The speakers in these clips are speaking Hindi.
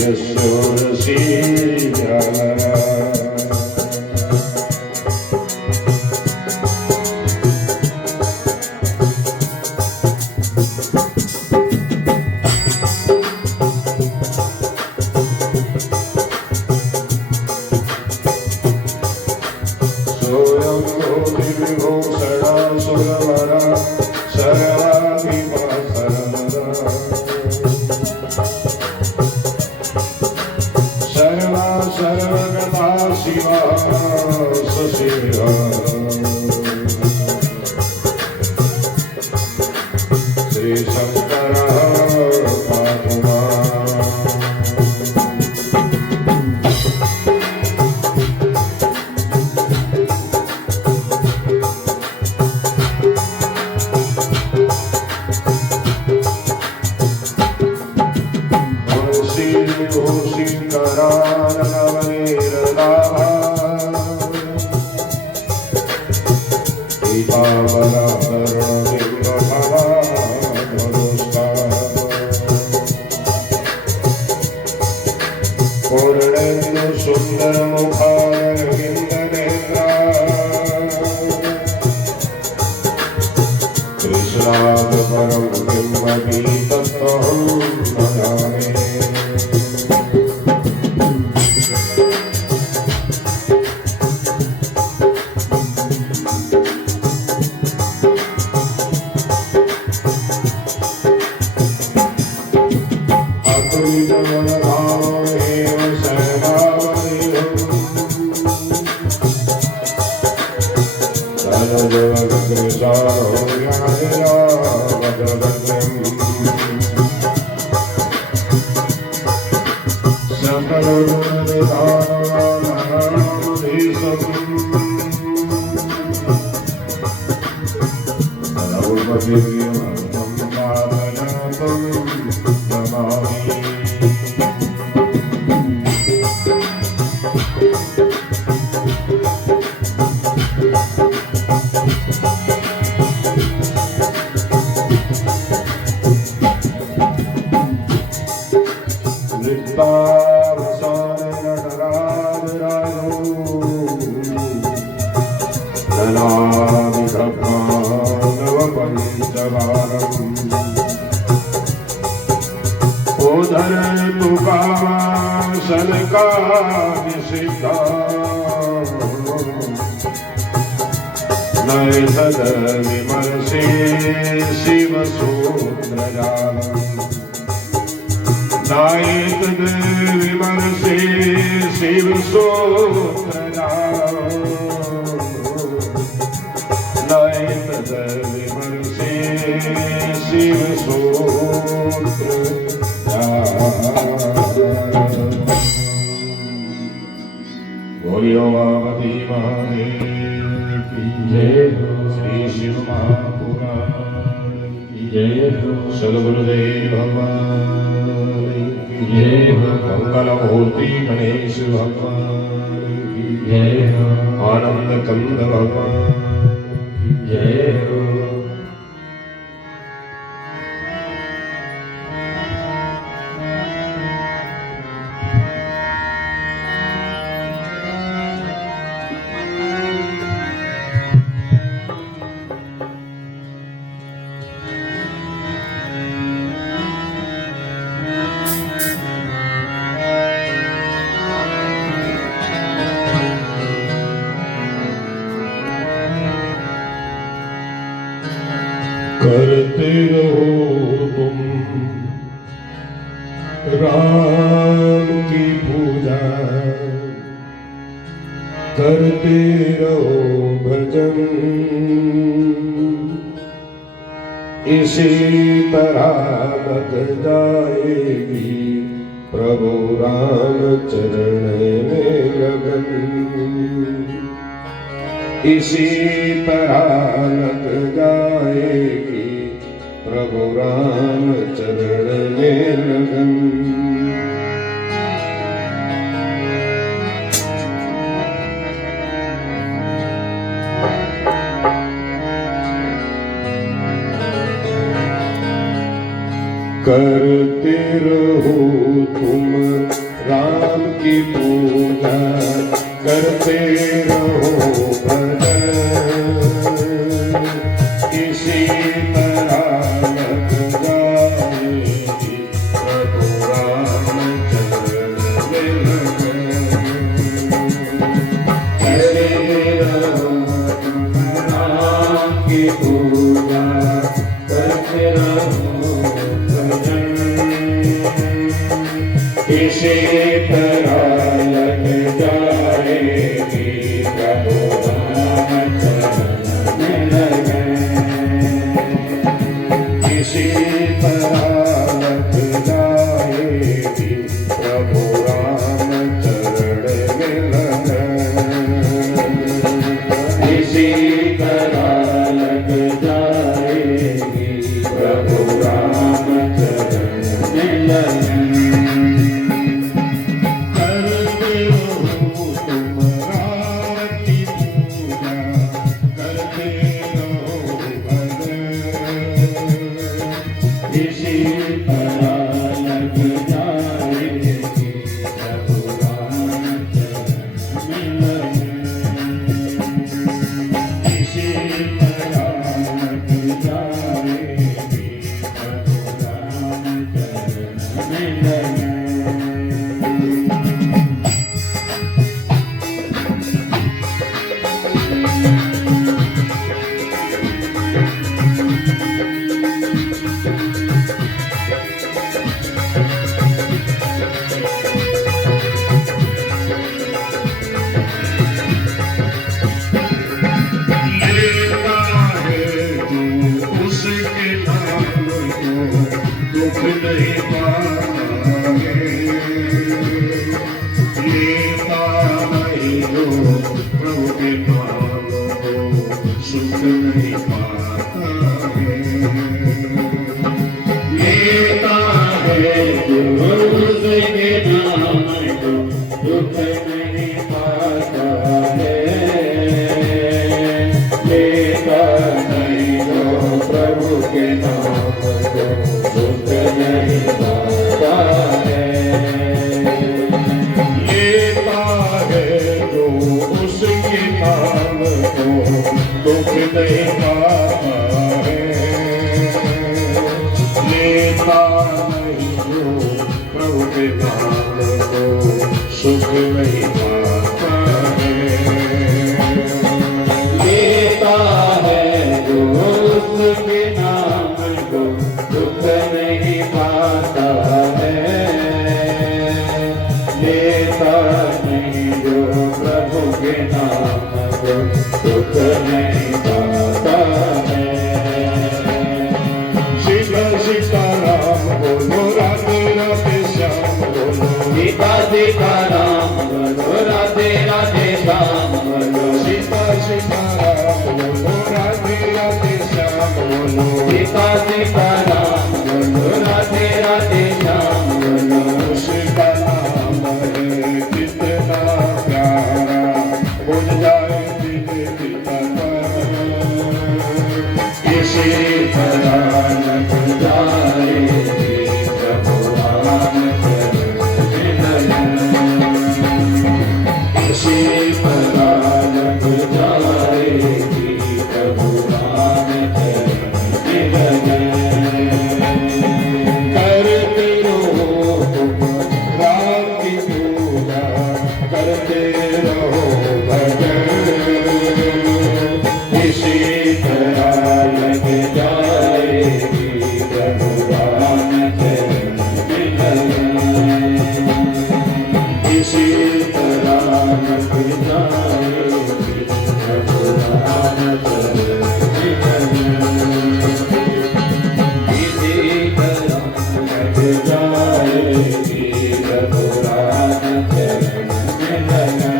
यशोरसी सर्वगता शिवा सुशिवा श्री शंकर सुंदर मुखारविंदनेत्रा कृष्णाद परम बिंबी तत्त्वं न जाने उधर तुका सनका निशिता नय सद विमर्शे शिव सूत्र नायक विमर्शे शिव सूत्र नायक विमर्शे शिव सूत्र बोलियो बाबती महादेव की जय हो। श्री शिव महापुराण की जय हो। सद्गुरुदेव भगवान की जय हो। मंगल मूर्ति गणेश भगवान की जय हो। आनंद कंद भगवान की जय हो। करते रहो तुम राम की पूजा, करते रहो भजन, इसी तरह लग जाएगी प्रभु राम चरण में लगन। इसी तरह लग जाएगी प्रभु राम चरण में लगन। करते रहो तुम पूजा करते रहो भजन, इसी तरह लग जाएगी प्रभु राम चरण में लगन। करते रहो राम की पूजा करते रहो भजन, इसी तरह लग जाएगी प्रभु राम चरण में लगन। इसी तरह लग जाएगी प्रभु राम चरण में लगन, इसी तरह लग जाएगी प्रभु राम चरण में लगन। करते रहो तुम राम की पूजा करते रहो भजन, इसी तरह लग जाएगी प्रभु राम चरण में लगन, इसी तरह लग जाएगी प्रभु राम चरण में लगन। लेता है जो उसके नाम को दुख नहीं पाता है, लेता नहीं जो प्रभु के नाम को सुख नहीं पाता है, लेता है जो उसके नाम को दुख नहीं पाता है, लेता नहीं जो प्रभु के नाम को सुख नहीं पाता है, लेता है जो उसके नाम को दुख नहीं पाता है, लेता नहीं जो प्रभु के नाम को सुख नहीं पाता है, लेता है जो उसके नाम को दुख नहीं पाता है, लेता नहीं जो प्रभु के नाम को दुख नहीं पाता है। सीता सीताराम बोलो राधे राधे श्याम बोलो, सीता सीताराम बोलो राधे राधे श्याम बोलो, सीता सीताराम बोलो राधे राधे श्याम बोलो, सीता सीताराम बोलो राधे राधे श्याम बोलो। उसका नाम है कितना प्यारा बुझ जाए दिल की तमन्ना, इसी तरह लग जाएगी प्रभु राम चरण में लगन, इसी तरह लग जाएगी प्रभु राम चरण में लगन। करते रहो तुम राम की पूजा करते रहो भजन, इसी तरह लग जाएगी प्रभु राम चरण में लगन, इसी तरह लग जाएगी प्रभु राम चरण में लगन, इसी तरह लग जाएगी प्रभु राम चरण में लगन।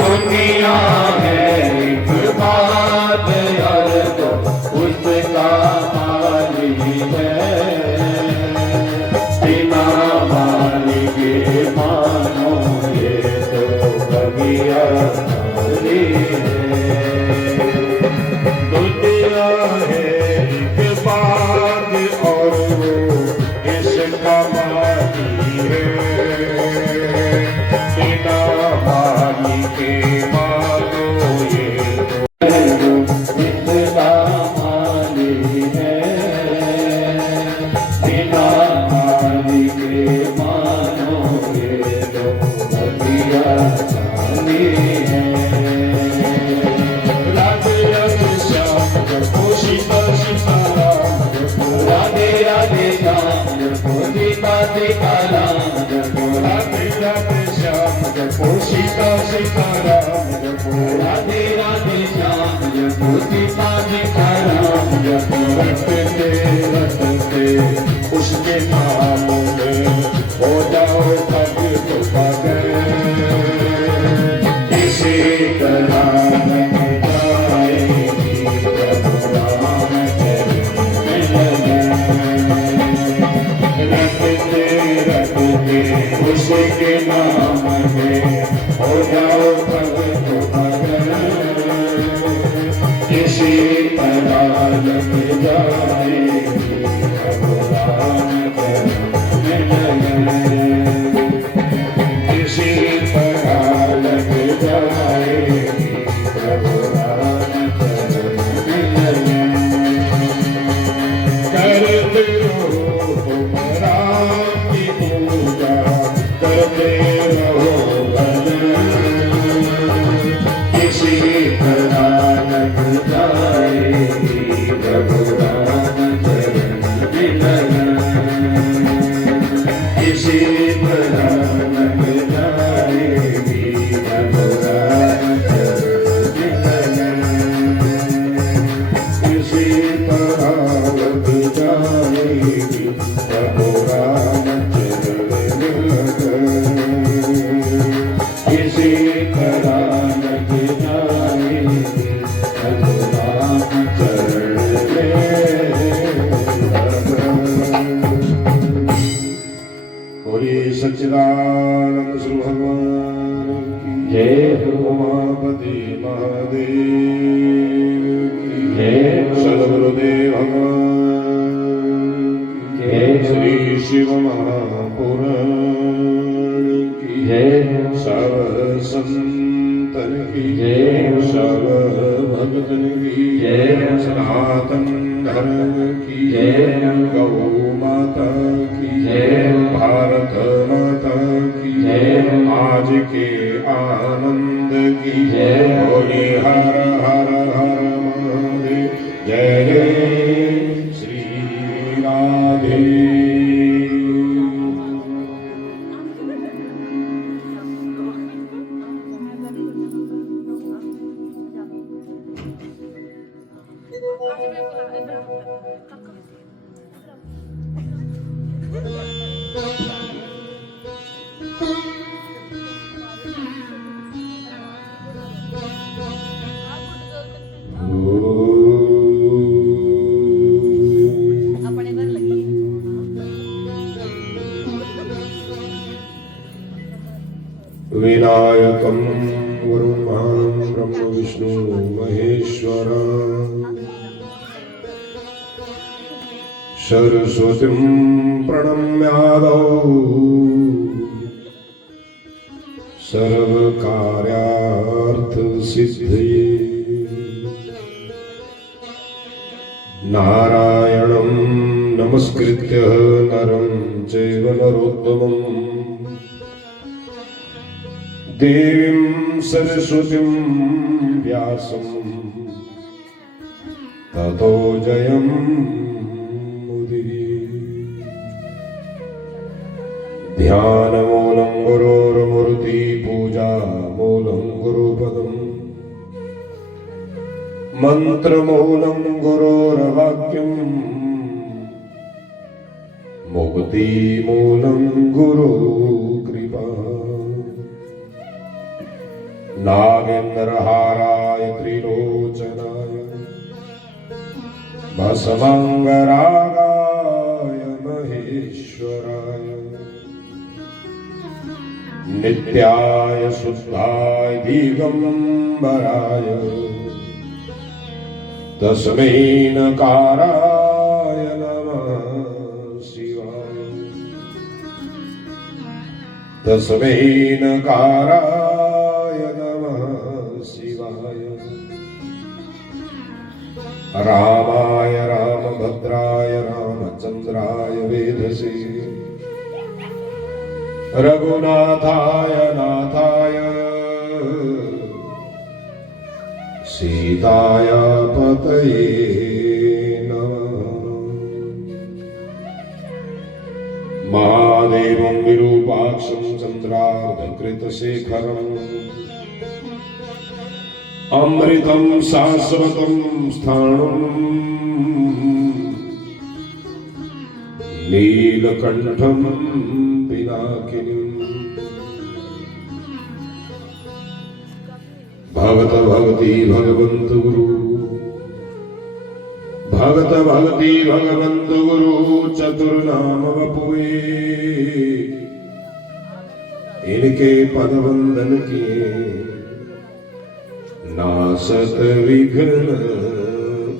दुनिया है एक बार मिथिला माली है, बिना माली के मानोगे तो भगिया जानी है। राधे राधे श्याम जपो सीता सीताराम जपो, राधे राधे श्याम जपो सीता सीताराम जपो, राधे राधे श्याम जपो सीता सीताराम जपो, राधे राधे श्याम जपो सीता सीताराम जपो। रटते उसके नाम में हो जाओ भक्त भगत, इसी तरह लग जाएगी प्रभु राम चरण में लगन। रटते उसके नाम में हो जाओ भक्त भगत, इसी तरह लग जाएगी प्रभु राम चरण में लगन। इसी तरह लग जाएगी प्रभु राम चरण में लगन। करते रहो तुम राम की पूजा, करते रहो भजन, इसी तरह लग जाएगी प्रभु राम चरण में लगन। इसी तरह लग जाएगी प्रभु राम चरण में लगन। इसी तरह लग जाएगी प्रभु राम चरण में लगन। इसी तरह लग जाएगी प्रभु राम चरण में लगन। बोलिए सच्चिदानंद श्री भगवान की जय। उमापति महादेव की जय। सद्गुरुदेव भगवान की जय। श्री शिव महापुराण की जय। सब संतन की जय, सब भक्तन की जय, सनातन धर्म की जय, गौ माता की जय, भारत माता की जय, आज के आनंद की जय। बोले हर हर हर महादेव, जय जय श्री राधे। विनायकं गुरुं ब्रह्म विष्णु महेश्वर, सरस्वतीं प्रणम्यादौ सर्वकार्यार्थसिद्धये, नारायणं नमस्कृत्य नरं चैव नरोत्तमम्, देवीं सरस्वतीं व्यासं ततो जयमुदीरयेत्। ध्यानमूलं गुरोर्मूर्ति, पूजामूलं गुरुपदम्, मन्त्रमूलं गुरोर्वाक्यम्, मुक्तिमूलं गुरुकृपा। नागेन्द्रहाराय त्रिलोचनाय, भस्माङ्गरागाय महेश्वराय, नित्याय शुद्धाय दिगम्बराय, तस्मै नकाराय नमः शिवाय, तस्मै नकाराय नमः शिवाय। रामाय रामभद्राय रामचंद्राय वेधसे रघुनाथाय नाथाय सीताय पतये नमः। महादेवं विरूपाक्षं चन्द्रार्धकृतशेखरम् अमृतं शाश्वतं स्थाणुम् नीलकण्ठं पिनाकिनीम् भगत भगति भगवंत गुरु भगत भगति भगवंत गुरु चतुर्नाम वपुए इनके पद वंदन किए नासत विघ्न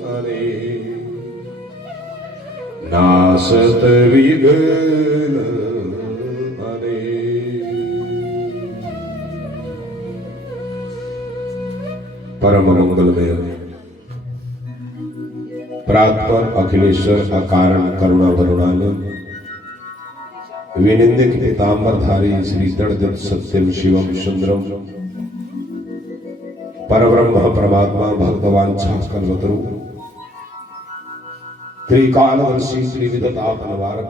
हरे नासत विघ्न हरे। परम मंगलमय प्रातपर अखिलेश्वर अकारण करुणा वरुणालय विनिंदित पीतांबरधारी श्री दृढ़ सत्यम शिवम सुंदरम परब्रह्म परमात्मा भक्तवांछा कल्पतरु त्रिकालदर्शी त्रिविध ताप निवारक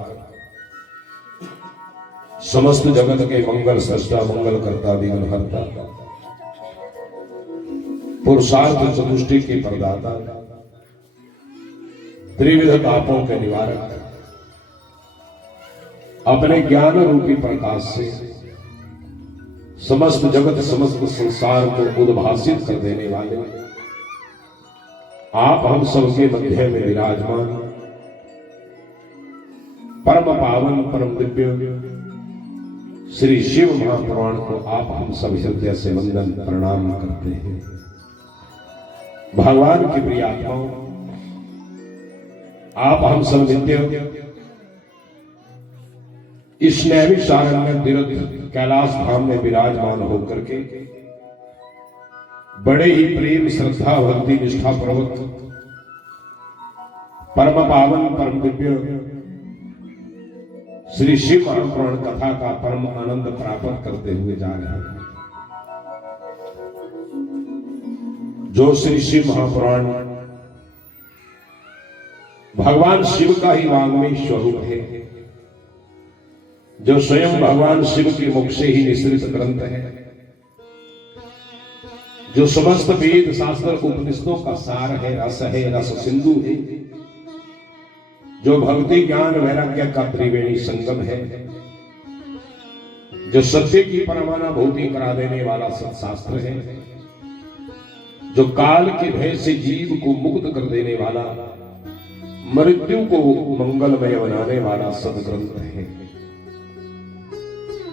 समस्त जगत के मंगल सृष्टा मंगल करता विघ्न हरता पुरुषार्थ चतुष्टि के प्रदाता त्रिविध तापों के निवारक अपने ज्ञान रूपी प्रकाश से समस्त जगत समस्त संसार को उद्भासित कर देने वाले आप हम सबके मध्य में विराजमान परम पावन परम दिव्य श्री शिव महापुराण को आप हम सब हृदय से वंदन प्रणाम करते हैं। भगवान की प्रिय आत्माओं, आप हम सब नित्य इस नैमिषारण्य तीर्थ कैलाश धाम में विराजमान होकर के बड़े ही प्रेम श्रद्धा भक्ति निष्ठा पूर्वक परम पावन परम दिव्य श्री शिव महापुराण कथा का परम आनंद प्राप्त करते हुए जा रहे हैं। जो श्री शिव महापुराण भगवान शिव का ही वाङ्मय स्वरूप है, जो स्वयं भगवान शिव के मुख से ही निश्रित ग्रंथ है, जो समस्त वेद शास्त्र उपनिषदों का सार है, रस है, रस सिंधु है, जो भक्ति ज्ञान वैराग्य का त्रिवेणी संगम है, जो सत्य की परमानुभूति करा देने वाला सत्शास्त्र है, जो काल के भय से जीव को मुक्त कर देने वाला मृत्यु को मंगलमय बनाने वाला सदग्रंथ है,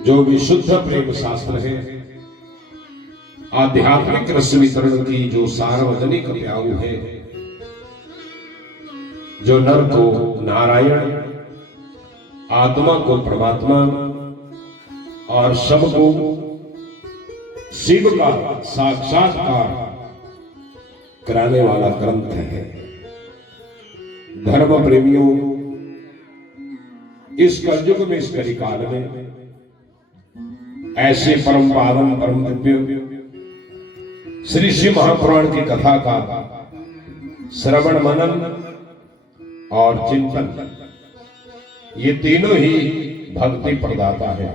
जो विशुद्ध प्रेम शास्त्र है, आध्यात्मिक रस वितरण की जो सार्वजनिक प्याऊ है, जो नर को नारायण आत्मा को परमात्मा और सब को शिव का साक्षात्कार कराने वाला ग्रंथ है। धर्म प्रेमियों, इस कलयुग में इस कलिकाल में ऐसे परम पावन परम दिव्य श्री शिव महापुराण की कथा का श्रवण मनन और चिंतन, ये तीनों ही भक्ति प्रदाता है।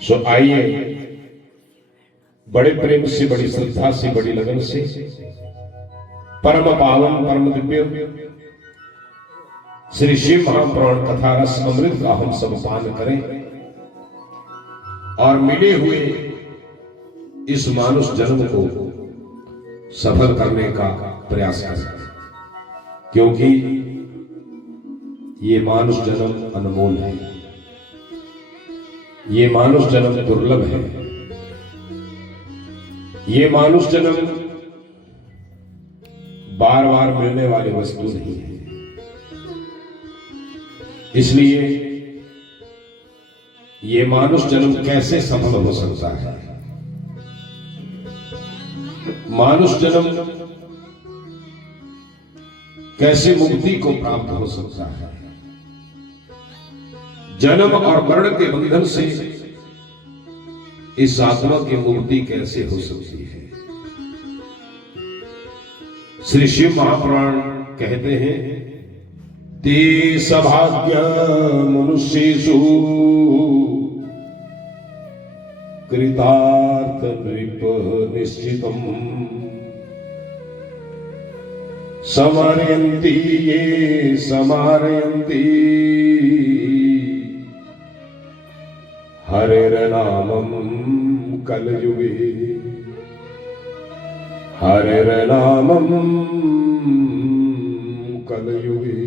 सो आइए बड़े प्रेम से, बड़ी श्रद्धा से, बड़ी लगन से परम पावन परम दिव्य श्री शिव महापुराण कथा रस अमृत का हम सब पान करें और मिले हुए इस मानुष जन्म को सफल करने का प्रयास करें, क्योंकि ये मानुष जन्म अनमोल है, ये मानुष जन्म दुर्लभ है, ये मानुष जन्म बार बार मिलने वाली वस्तु नहीं है। इसलिए ये मानुष जन्म कैसे सफल हो सकता है? मानुष जन्म कैसे मुक्ति को प्राप्त हो सकता है। जन्म और मरण के बंधन से इस आत्मा की मुक्ति कैसे हो सकती है। श्री शिव महापुराण कहते हैं, ते सभाग्य मनुष्येषु कृतार्थ नृप निश्चितम् समारयन्ति ये समारयन्ति हरिर्नामं कलयुगे हरिर्नामं कलयुगे।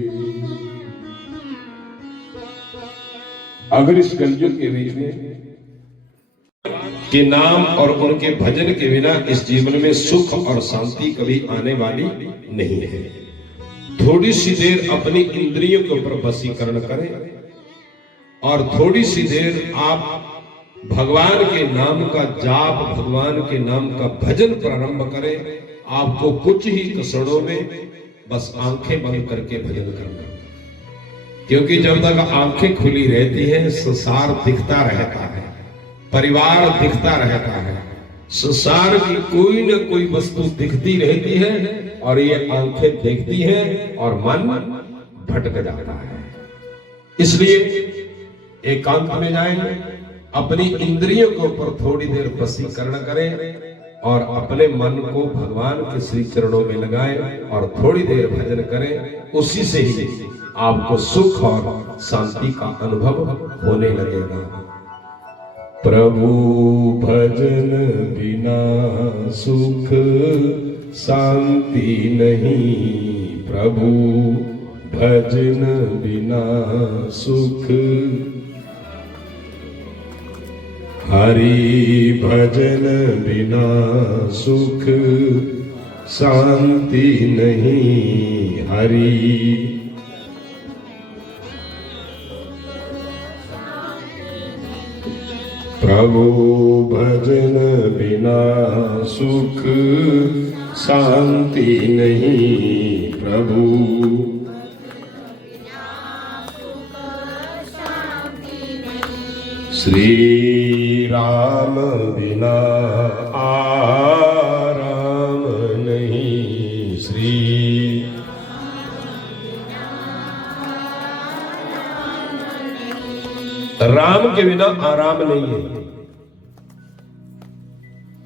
अगर इस कलयुग के बीच में के नाम और उनके भजन के बिना इस जीवन में सुख और शांति कभी आने वाली नहीं है। थोड़ी सी देर अपनी इंद्रियों के ऊपर वशीकरण करें और थोड़ी सी देर आप भगवान के नाम का जाप, भगवान के नाम का भजन प्रारंभ करें। आपको कुछ ही क्षणों में बस आंखें बंद करके भजन करना, क्योंकि जब तक आंखें खुली रहती हैं संसार दिखता रहता है, परिवार दिखता रहता है, संसार की कोई न कोई वस्तु दिखती रहती है और ये आंखें देखती हैं और मन भटक जाता है। इसलिए एकांत में जाएं, अपनी इंद्रियों के ऊपर थोड़ी देर वशीकरण करें और अपने मन को भगवान के श्री चरणों में लगाएं और थोड़ी देर भजन करें। उसी से ही आपको सुख और शांति का अनुभव होने लगेगा। प्रभु भजन बिना सुख शांति नहीं, प्रभु भजन बिना सुख, हरि भजन बिना सुख शांति नहीं, हरि प्रभु भजन बिना सुख शांति नहीं, प्रभु श्री राम बिना आराम नहीं, श्री राम के बिना आराम नहीं है।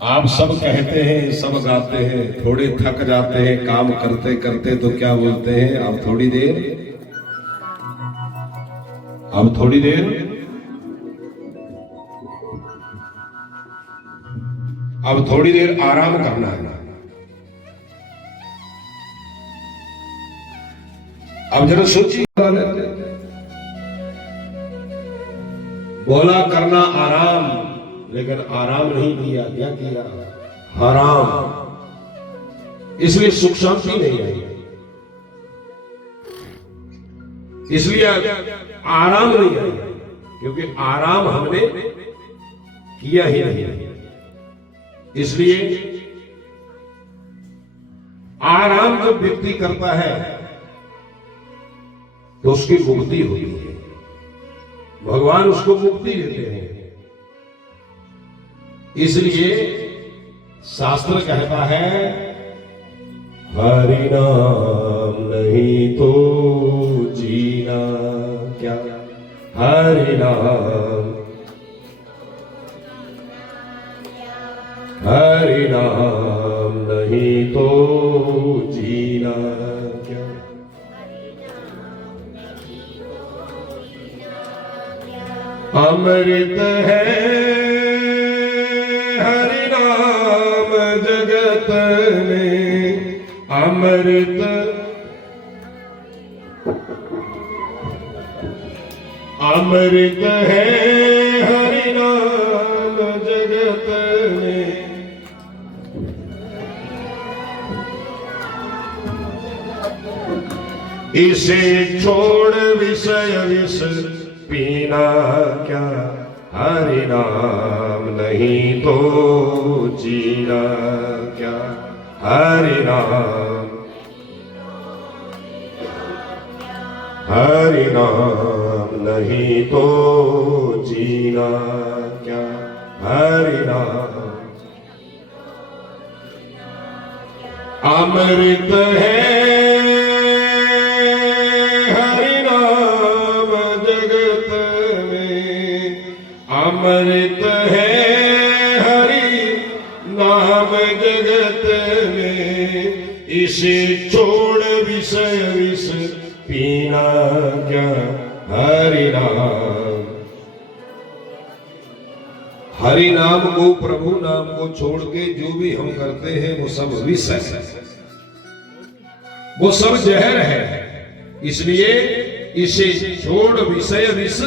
आप सब कहते हैं, सब गाते हैं, थोड़े थक जाते हैं काम करते करते, तो क्या बोलते हैं, अब थोड़ी देर अब थोड़ी देर आराम करना है। अब जरा सोचिए, बोला करना आराम, लेकिन आराम नहीं किया, क्या किया, हराम। इसलिए सुख शांति नहीं आई, इसलिए आराम नहीं आई, क्योंकि आराम हमने किया ही नहीं। इसलिए आराम जब व्यक्ति करता है तो उसकी मुक्ति होती है, भगवान उसको मुक्ति देते हैं। इसलिए शास्त्र कहता है, हरि नाम नहीं तो जीना क्या, हरि नाम, हरि नाम नहीं तो जीना क्या, अमृत है हरि नाम जगत में, अमृत अमृत है हरि नाम जगत में, इसे छोड़ विषय विष पीना क्या, हरि नाम नहीं तो जीना क्या, हरि नाम, हरि नाम नहीं तो जीना क्या, हरि नाम अमृत है, हरि नाम जगत में अमृत है, हरि नाम जगत में। इसे छोड़ विषय विष पीना क्या, हरि नाम। हरि नाम को, प्रभु नाम को छोड़ के जो भी हम करते हैं वो सब विष है, वो सब जहर है। इसलिए इसे छोड़ विषय विष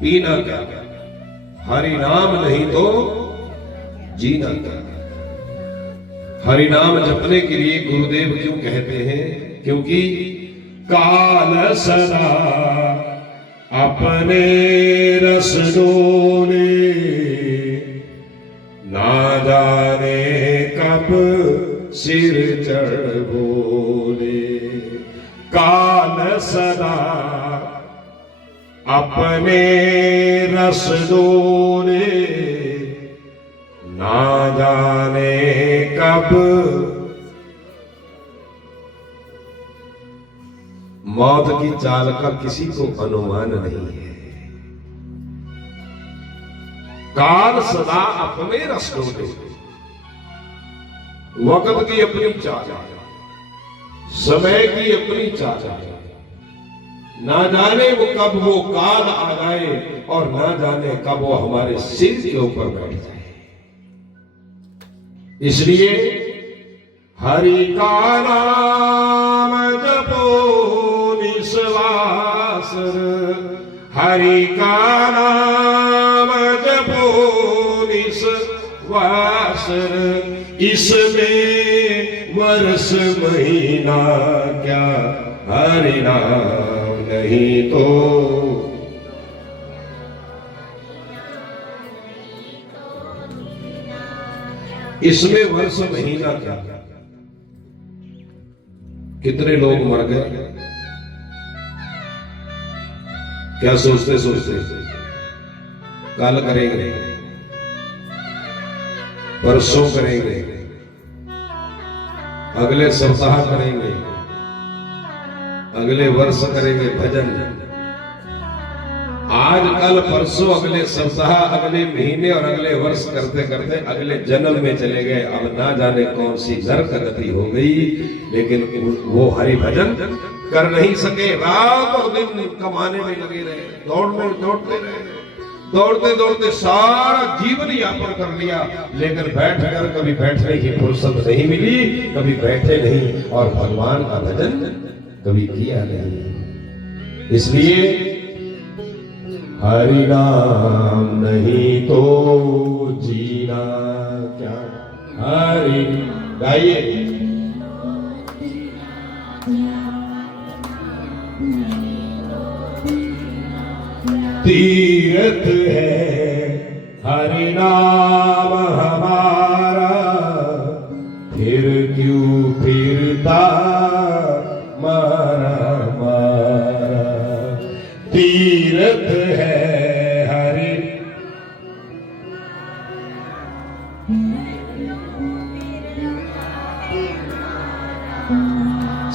पीना क्या, हरि नाम नहीं तो जीना क्या। हरि नाम जपने के लिए गुरुदेव क्यों कहते हैं? क्योंकि काल सदा अपने रस डोले, ना जाने कब सिर चढ़ बोले। काल सदा अपने रस डोले, ना जाने कब मौत की चाल का किसी को अनुमान नहीं है। काल सदा अपने रस डोले, वक्त की अपनी चाल, समय की अपनी चाल, ना जाने वो कब वो काल आ जाए और ना जाने कब वो हमारे सिर के ऊपर बैठ जाए। इसलिए हरि का नाम जपो निस्वासर, हरि का नाम जपो निस्वासर। इसमें वर्ष महीना क्या, हरि नाम नहीं तो इसमें वर्ष महीना क्या। कितने लोग मर गए, क्या सोचते सोचते कल करेंगे, परसों करेंगे, अगले सप्ताह करेंगे, अगले वर्ष करेंगे भजन। आज कल परसों अगले सप्ताह अगले महीने और अगले वर्ष करते करते अगले जन्म में चले गए। अब ना जाने कौन सी नरक गति हो गई, लेकिन वो हरि भजन कर नहीं सके। रात और दिन कमाने में लगे रहे, दौड़ते रहे, दौड़ते दौड़ते सारा जीवन यापन कर लिया, लेकिन बैठकर कभी बैठने की फुर्सत नहीं मिली, कभी बैठे नहीं और भगवान का भजन कभी किया नहीं। इसलिए हरि नाम नहीं तो जीना क्या, हरि गाइए। तीर्थ है हरि नाम हमारा, फिर क्यों फिरता मारा मारा। तीर्थ है हरि,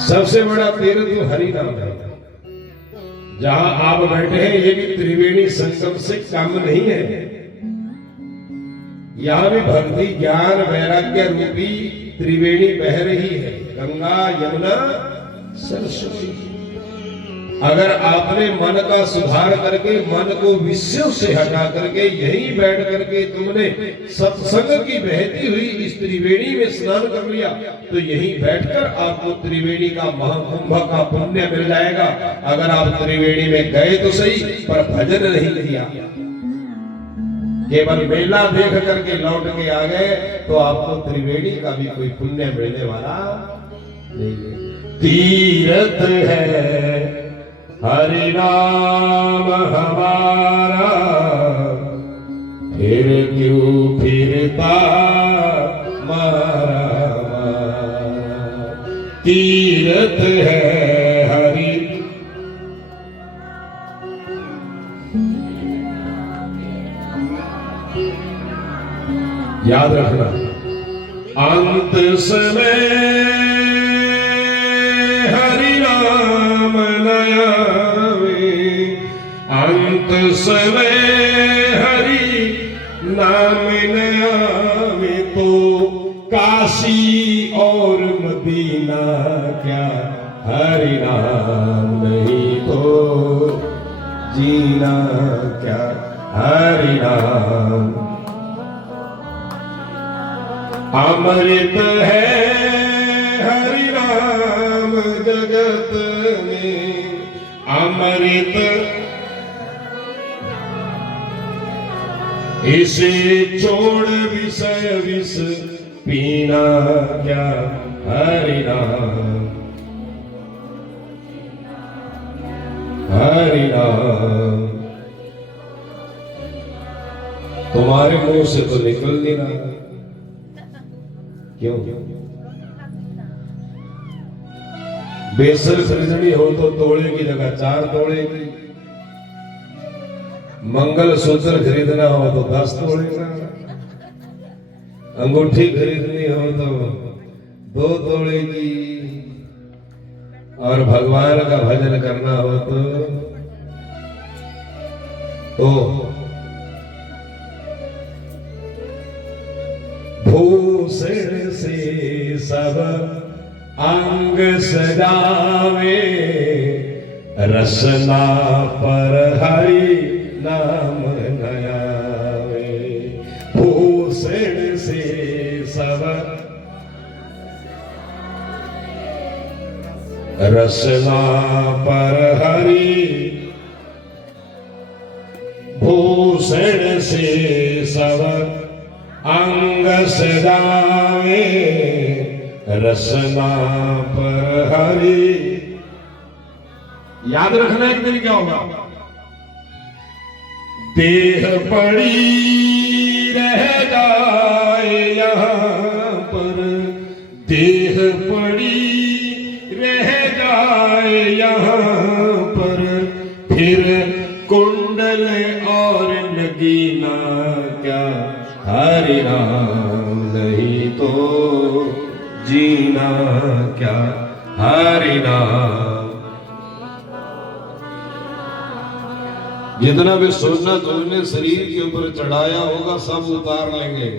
सबसे बड़ा तीर्थ हरि नाम है। जहां आप बैठे हैं ये भी त्रिवेणी संगम से कम नहीं है। यहां भी भक्ति ज्ञान वैराग्य रूपी त्रिवेणी बह रही है, गंगा यमुना सरस्वती। अगर आपने मन का सुधार करके मन को विषयों से हटा करके यहीं बैठ करके तुमने सत्संग की बहती हुई इस त्रिवेणी में स्नान कर लिया, तो यहीं बैठकर आपको त्रिवेणी का महाकुंभ का पुण्य मिल जाएगा। अगर आप त्रिवेणी में गए तो सही, पर भजन नहीं किया, केवल मेला देख करके लौट के आ गए, तो आपको त्रिवेणी का भी कोई पुण्य मिलने वाला नहीं है। तीर्थ है हरि नाम हमारा, फिर क्यों फिरता मारा मारा। तीर्थ है हरि याद रखना, अंत समय हरि नाम नयावे, अंत समय हरि नाम नयावे, तो काशी और मदीना क्या हरि नाम नहीं तो जीना क्या हरि नाम। अमृत है हरि नाम जगत में, अमृत इसे छोड़ विषय विष पीना क्या हरि नाम, हरि नाम। तुम्हारे मुंह से तो निकल नहीं रहा, क्यों? बेसर खरीदनी हो तो तोड़े की जगह 4 तोड़े की, मंगल सूत्र खरीदना हो तो 10 तोड़े का, अंगूठी खरीदनी हो तो 2 तोड़े की, और भगवान का भजन करना हो तो भूषण से सब अंग सजावे, रसना पर हरि नाम नयावे, भूषण से सब रसना पर हरि, भूषण से सब अंग सजावे, रसना पर हरि। याद रखना एक दिन क्या होगा, देह पड़ी रह जाए यहाँ पर, देह पड़ी रह जाए यहाँ पर, फिर कुंडल और नगीना क्या हरि नाम नहीं तो जीना क्या हरि नाम। जितना भी सोना तुमने शरीर के ऊपर चढ़ाया होगा सब उतार लेंगे,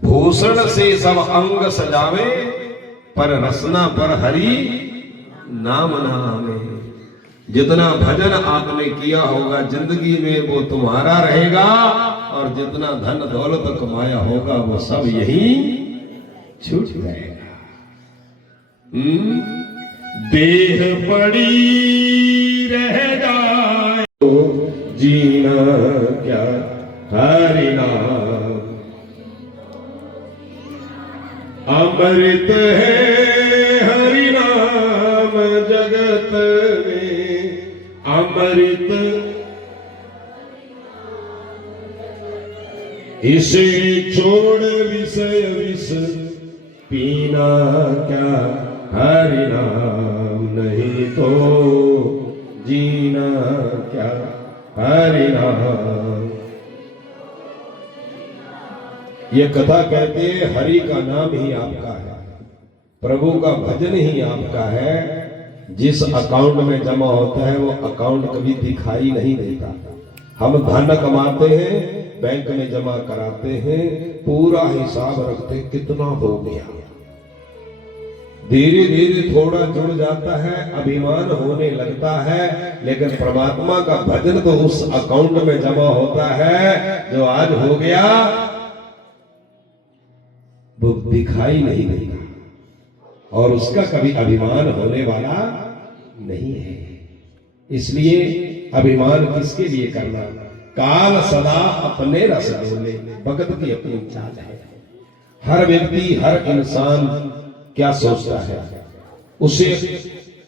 भूषण से सब अंग सजावे, पर रसना पर हरि नाम नामे। जितना भजन आपने किया होगा जिंदगी में वो तुम्हारा रहेगा, और जितना धन दौलत कमाया होगा वो सब यही छूट जाएगा। देह पड़ी रह जाए तो जीना क्या हरि नाम, अमृत है हरि नाम जगत में, अमृत इसे छोड़ विषय विष पीना क्या हरि नाम नहीं तो जीना क्या हरि नाम। ये कथा कहते हैं हरि का नाम ही आपका है, प्रभु का भजन ही आपका है। जिस अकाउंट में जमा होता है वो अकाउंट कभी दिखाई नहीं देता। हम धन कमाते हैं, बैंक में जमा कराते हैं, पूरा हिसाब रखते कितना हो गया, धीरे धीरे थोड़ा जुड़ जाता है, अभिमान होने लगता है। लेकिन परमात्मा का भजन तो उस अकाउंट में जमा होता है जो आज हो गया वो दिखाई नहीं देता, और उसका कभी अभिमान होने वाला नहीं है। इसलिए अभिमान किसके लिए करना, काल सदा अपने रस डोले, भगत की अपनी चाल है। हर व्यक्ति हर इंसान क्या सोचता है, उसे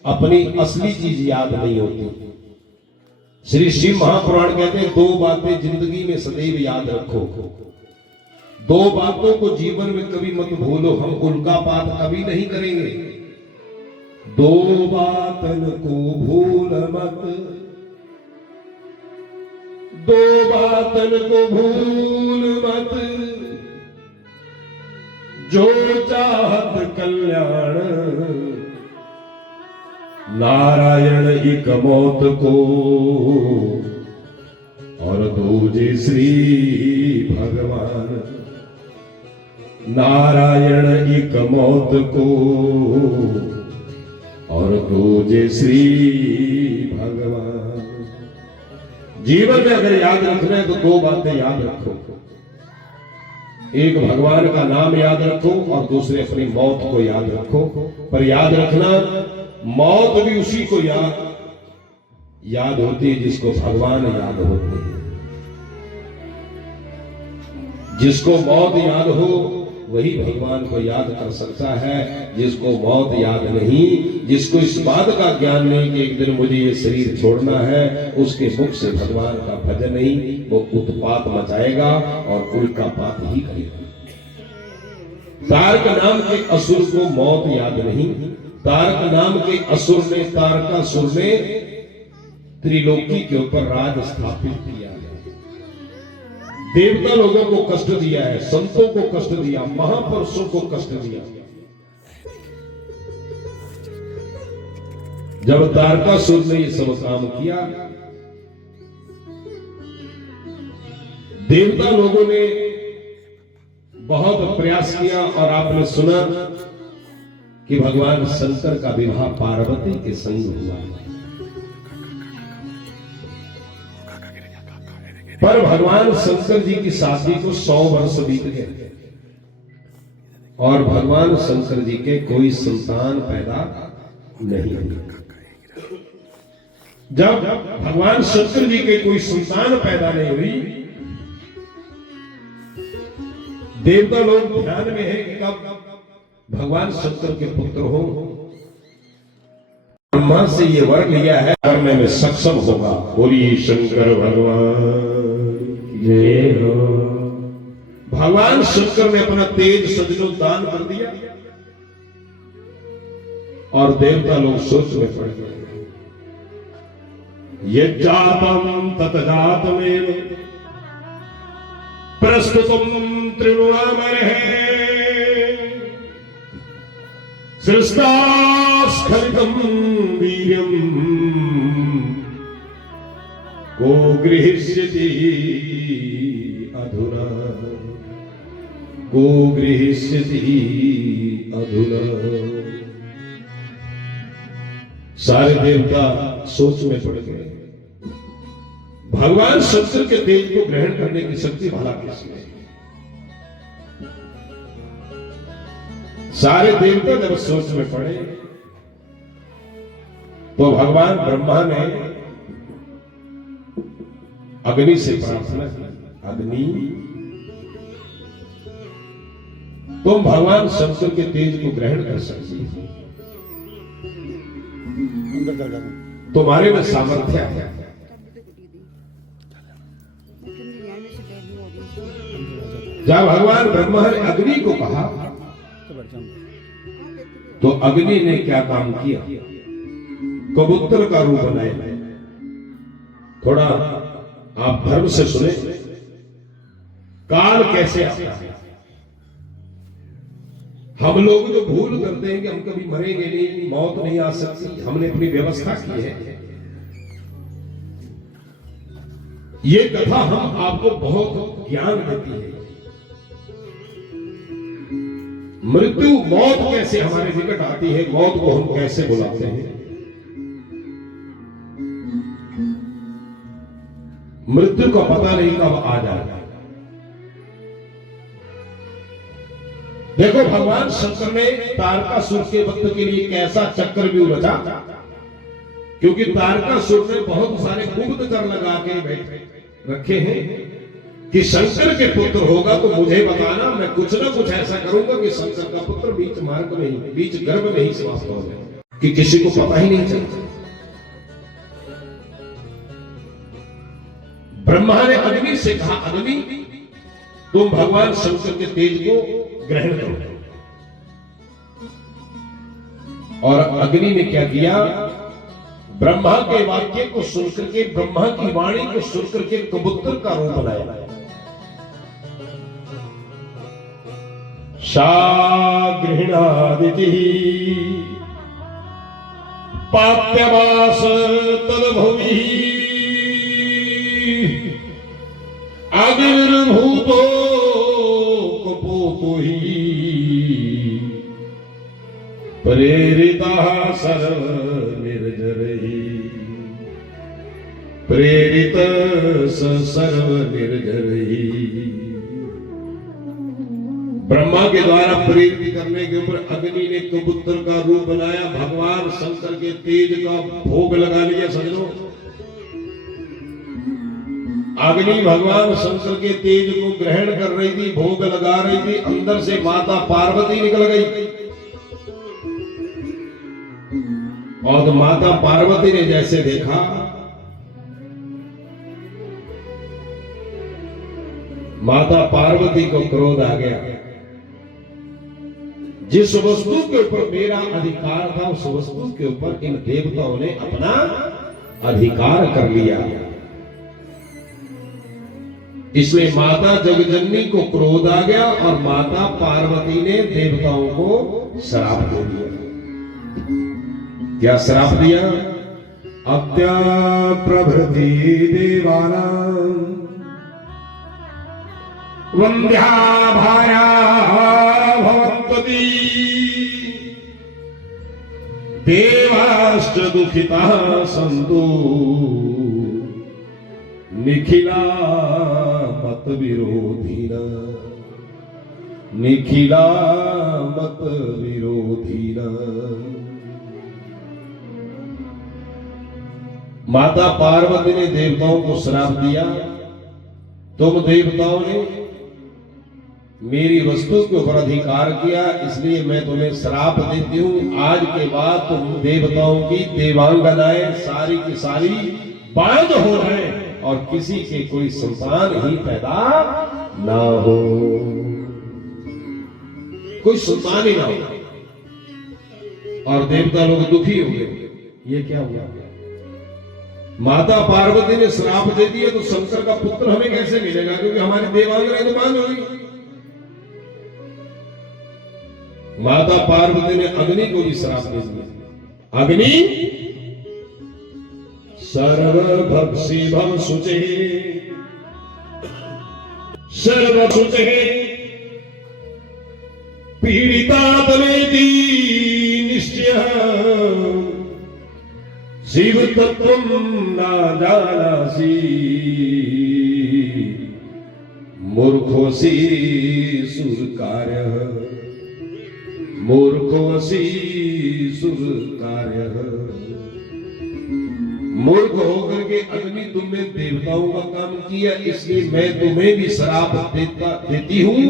अपनी असली चीज याद नहीं होती। श्री शिव महापुराण कहते हैं 2 बातें जिंदगी में सदैव याद रखो, 2 बातों को जीवन में कभी मत भूलो। हम उल्का पात कभी नहीं करेंगे। 2 बातन को भूल मत, दो बातन को भूल मत, जो चाहत कल्याण, नारायण एक मौत को और दूजे श्री भगवान। नारायण एक मौत को और दूजे श्री भगवान। जीवन में अगर याद रखना है तो दो बातें याद रखो, एक भगवान का नाम याद रखो और दूसरे अपनी मौत को याद रखो। पर याद रखना, मौत भी उसी को याद होती है जिसको भगवान याद होते हैं। जिसको मौत याद हो वही भगवान को याद कर सकता है। जिसको मौत याद नहीं, जिसको इस बात का ज्ञान नहीं कि एक दिन मुझे ये शरीर छोड़ना है, उसके मुख से भगवान का भजन नहीं, वो उत्पात मचाएगा और उल्का पात ही करेगा। तारक नाम के असुर को मौत याद नहीं। तारक नाम के असुर ने, तारकासुर ने त्रिलोकी के ऊपर राज स्थापित किया है। देवता लोगों को कष्ट दिया है, संतों को कष्ट दिया, महापुरुषों को कष्ट दिया। जब तारकासुर ने ये सब काम किया, देवता लोगों ने बहुत प्रयास किया और आपने सुना कि भगवान शंकर का विवाह पार्वती के संग हुआ। पर भगवान शंकर जी की शादी को 100 वर्ष बीत गए और भगवान शंकर जी के कोई संतान पैदा नहीं हुई। जब भगवान शंकर जी के कोई संतान पैदा नहीं हुई, देवता लोग ध्यान में है कि कब भगवान शंकर के पुत्र हो। ब्रह्मा से ये वर लिया है, करने में सक्षम होगा। बोलिए शंकर भगवान जय हो। भगवान शंकर ने अपना तेज सजनो दान कर दिया और देवता लोग सोच में पड़ गए। यज्जातम ततजातमेव प्रस्तुतम त्रिगुणामरः सृष्टास्खलितम वीर्यम को गृहीष्यति अधुना, को गृहीष्यति अधुना। सारे देवता सोच में पड़ गए। भगवान शंकर के तेज को ग्रहण करने की शक्ति भला किसमें? सारे देवता जब सोच में पड़े तो भगवान ब्रह्मा ने अग्नि से प्रार्थना की, अग्नि तुम भगवान शंकर के तेज को ग्रहण कर सकती हो, तुम्हारे में सामर्थ्य है। जब भगवान ब्रह्मा ने अग्नि को कहा तो अग्नि ने क्या काम किया? कबूतर का रूप बनाया। थोड़ा आप धर्म से सुने, काल कैसे आता है। हम लोग जो भूल करते हैं कि हम कभी मरेंगे नहीं, मौत नहीं आ सकती, हमने अपनी व्यवस्था की है। ये कथा हम आपको बहुत ज्ञान देती है। मृत्यु, मौत कैसे हमारे निकट आती है, मौत को हम कैसे बुलाते हैं। मृत्यु का पता नहीं कब आ जाएगा। देखो भगवान शंकर ने तारकासुर के वक्त के लिए कैसा चक्रव्यूह रचा, क्योंकि तारकासुर ने बहुत सारे गुप्त कर लगा के रखे हैं कि शंकर के पुत्र होगा तो मुझे बताना, मैं कुछ ना कुछ ऐसा करूंगा कि शंकर का पुत्र बीच मार्ग में ही, बीच गर्भ में ही समाप्त हो जाए, कि किसी को पता ही नहीं चलता। ब्रह्मा ने अग्नि से कहा, अग्नि तुम भगवान शंकर के तेज को ग्रहण करो। और अग्नि ने क्या किया? ब्रह्मा के वाक्य को सुनकर के, ब्रह्मा की वाणी को सुनकर के कबूतर का रूप बनाया। सा गृहणादिति पात्यवास तद्भुवि आदिर्भूतो कपोतो हि प्रेरितः सर्व निर्जरहि प्रेरित सर्व निर्जरहि। ब्रह्मा के द्वारा प्रेरित करने के ऊपर अग्नि ने कबूतर का रूप बनाया, भगवान शंकर के तेज का भोग लगा लिया। समझो, अग्नि भगवान शंकर के तेज को ग्रहण कर रही थी, भोग लगा रही थी। अंदर से माता पार्वती निकल गई और तो माता पार्वती ने जैसे देखा, माता पार्वती को क्रोध आ गया। जिस वस्तु के ऊपर मेरा अधिकार था उस वस्तु के ऊपर इन देवताओं ने अपना अधिकार कर लिया। इसलिए माता जगजननी को क्रोध आ गया और माता पार्वती ने देवताओं को श्राप दे दिया। क्या श्राप दिया? अत्या प्रभृति देवानां वंद्या भार्या भवन्ति देवाश्च दुखिताः सन्तु निखिला मत विरोधिना निखिला मत विरोधिना। माता पार्वती ने देवताओं को श्राप दिया, तुम देवताओं ने मेरी वस्तु के ऊपर अधिकार किया, इसलिए मैं तुम्हें श्राप देती हूं। आज के बाद तुम देवताओं की देवांगनाएं सारी की सारी बांझ हो रहे और किसी के कोई संतान ही पैदा ना हो, कोई संतान ही ना हो। और देवता लोग दुखी हो गए, ये क्या हुआ? माता पार्वती ने श्राप दे दिया तो शंकर का पुत्र हमें कैसे मिलेगा, क्योंकि हमारी देवांगनाएं तो बांझ हो गई। माता पार्वती ने अग्नि को भी श्राप दे दिया। अग्नि सर्वभक्षी भव शुचे सर्वशुचे पीड़िता तमेति निश्चय शिव तत्व ना जानासि मूर्खोसी सुर कार्य मूर्खोसी सुर कार्य। मूर्ख होकर के अग्नि तुमने देवताओं का काम किया, इसलिए मैं तुम्हें भी श्राप देती हूं।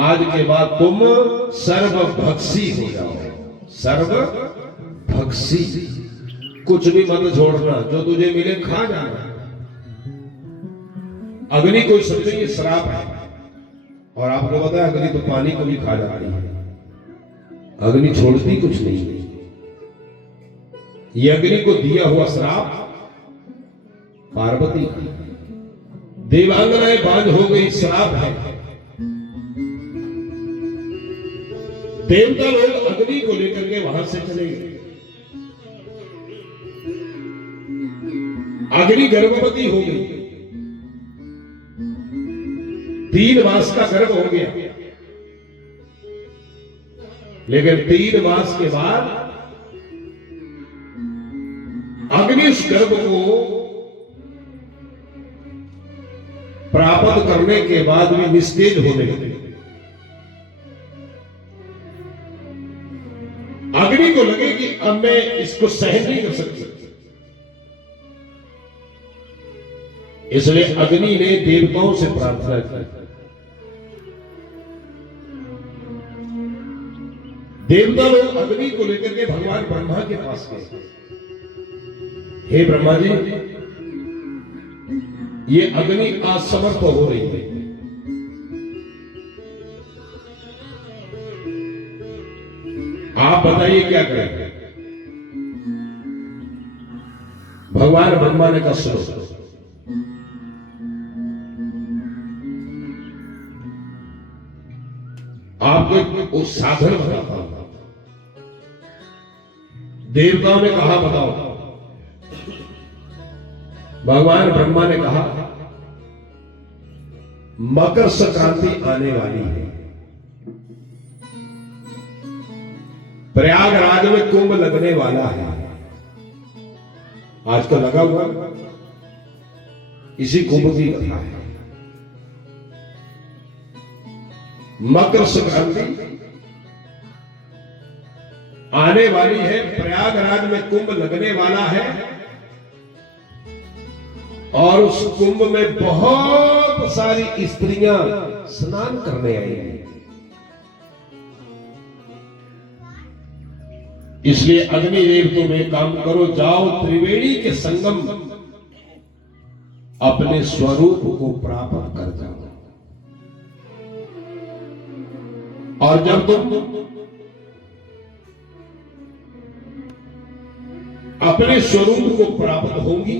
आज के बाद तुम सर्वभक्षी हो जाओ। सर्वभक्षी, कुछ भी मत छोड़ना, जो तुझे मिले खा जाना। अग्नि कोई समझे ये श्राप है। और आपको पता है अग्नि तो पानी को भी खा जाती है, अग्नि छोड़ती कुछ नहीं है। ये अग्नि को दिया हुआ श्राप पार्वती, देवांगनाएं बांझ हो गई, श्राप है। देवता लोग अग्नि को लेकर के वहां से चले गए। अग्नि गर्भवती हो गई, 3 मास का गर्भ हो गया। लेकिन 3 मास के बाद अग्नि उस गर्भ को प्राप्त करने के बाद भी निस्तेज होने लगे। अग्नि को लगे कि अब मैं इसको सहन नहीं कर सकती, इसलिए अग्नि ने देवताओं से प्रार्थना की। देवता लोग अग्नि को लेकर के भगवान ब्रह्मा के पास गए। हे ब्रह्मा जी, ये अग्नि असमर्थ हो रही है, आप बताइए क्या करें। भगवान ब्रह्मा ने कहा सुनो, आपको उस साधन बताता हूं। देवताओं ने कहा बताओ। भगवान ब्रह्मा ने कहा मकर संक्रांति आने वाली है, प्रयागराज में कुंभ लगने वाला है। आज तो लगा हुआ, इसी कुंभ की कथा है। मकर संक्रांति आने वाली है, प्रयागराज में कुंभ लगने वाला है और उस कुंभ में बहुत सारी स्त्रियां स्नान करने आई हैं। इसलिए अग्निदेव तुम एक काम करो, जाओ त्रिवेणी के संगम अपने स्वरूप को प्राप्त कर जाओ। और जब तुम अपने स्वरूप को प्राप्त होंगी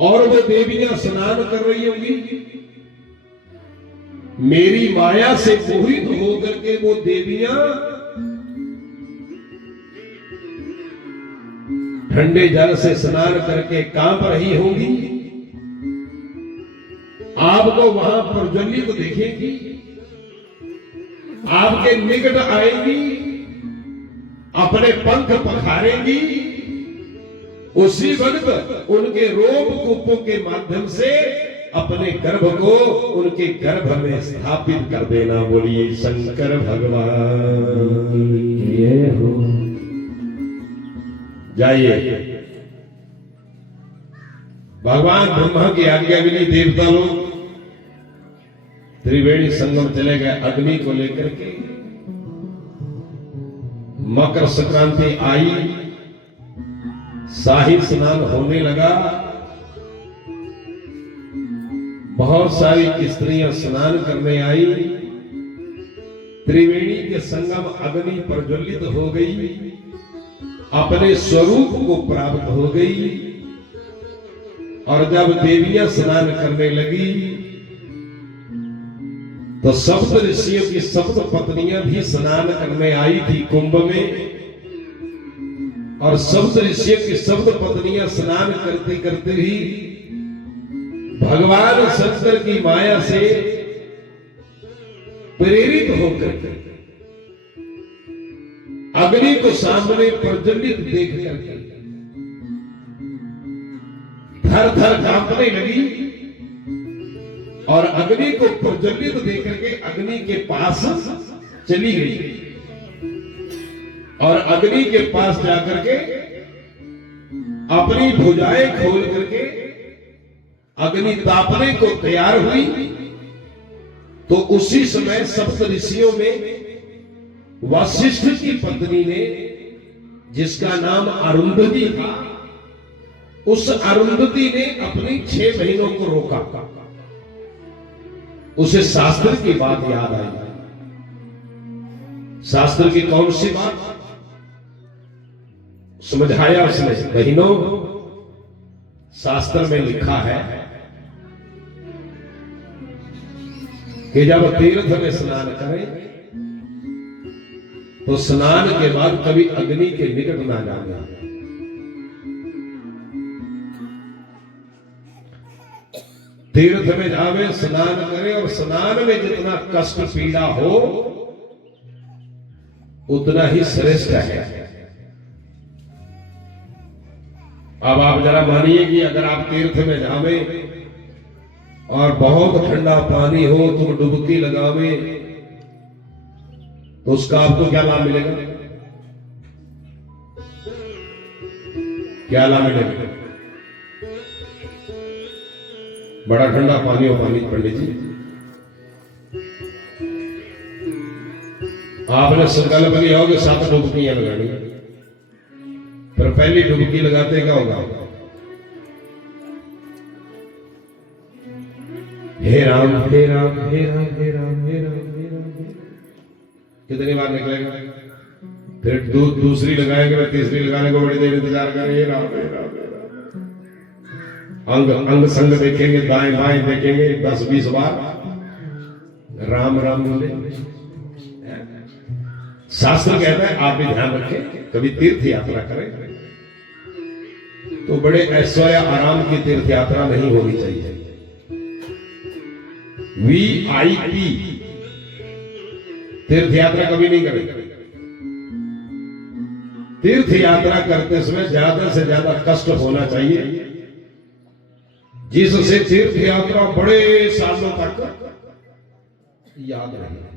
और वो देवियां स्नान कर रही होंगी, मेरी माया से मोहित होकर के वो देवियां ठंडे जल से स्नान करके कांप रही होंगी, आपको वहां प्रज्वलित देखेंगी, आपके निकट आएंगी, अपने पंख पखारेंगी। उसी वक्त उनके रोम कूपों के माध्यम से अपने गर्भ को उनके गर्भ में स्थापित कर देना। बोलिए शंकर भगवान ये हो। जाइए, भगवान ब्रह्मा की आज्ञा मिली, देवता लोग त्रिवेणी संगम चले गए अग्नि को लेकर के। मकर संक्रांति आई, शाही स्नान होने लगा, बहुत सारी स्त्रियां स्नान करने आई, त्रिवेणी के संगम अग्नि प्रज्वलित हो गई, अपने स्वरूप को प्राप्त हो गई। और जब देवियां स्नान करने लगी तो सप्त ऋषियों की सप्त पत्नियां भी स्नान करने आई थी कुंभ में। और सप्त ऋषियों की सप्त पत्नियां स्नान करते करते ही भगवान शंकर की माया से प्रेरित होकर अग्नि को सामने प्रज्वलित देख करके थर थर कांपने लगी और अग्नि को प्रज्वलित देख करके अग्नि के पास चली गई। और अग्नि के पास जाकर के अपनी भुजाएं खोल करके अग्नि तापने को तैयार हुई। तो उसी समय सप्त ऋषियों में वशिष्ठ की पत्नी ने, जिसका नाम अरुंधति था, उस अरुंधति ने अपनी 6 बहनों को रोका। उसे शास्त्र की बात याद आई। शास्त्र की कौन सी बात? समझाया उसने, बहनों शास्त्र में लिखा है कि जब तीर्थ में स्नान करें तो स्नान के बाद कभी अग्नि के निकट ना जाना। तीर्थ में जावे, स्नान करें और स्नान में जितना कष्ट पीड़ा हो उतना ही श्रेष्ठ है। अब आप जरा मानिए कि अगर आप तीर्थ में जावे और बहुत ठंडा पानी हो, तुम डुबकी लगावे, तो उसका आपको क्या लाभ मिलेगा? क्या लाभ मिलेगा? बड़ा ठंडा पानी हो पानी पंडित जी, आपने संकल्प लिया हो कि 7 डुबकियां लगानी, फिर पहली डुबकी लगाते क्या होगा? हे राम हे राम हे राम हे राम हे राम हे राम। कितनी बार निकलेगा? फिर दूसरी लगाएंगे, फिर तीसरी लगाने को बड़ी देर इंतजार करेंगे। राम राम राम। अंग अंग संग देखेंगे, दाएं बाएं देखेंगे, 10-20 बार राम राम बोले। शास्त्र कहता है आप भी ध्यान रखें, कभी तीर्थ यात्रा करें तो बड़े ऐश्वर्य आराम की तीर्थ यात्रा नहीं होनी चाहिए। VIP तीर्थ यात्रा कभी नहीं करें। तीर्थ यात्रा करते समय ज्यादा से ज्यादा कष्ट होना चाहिए, जिससे तीर्थ यात्रा बड़े सालों तक याद रहे।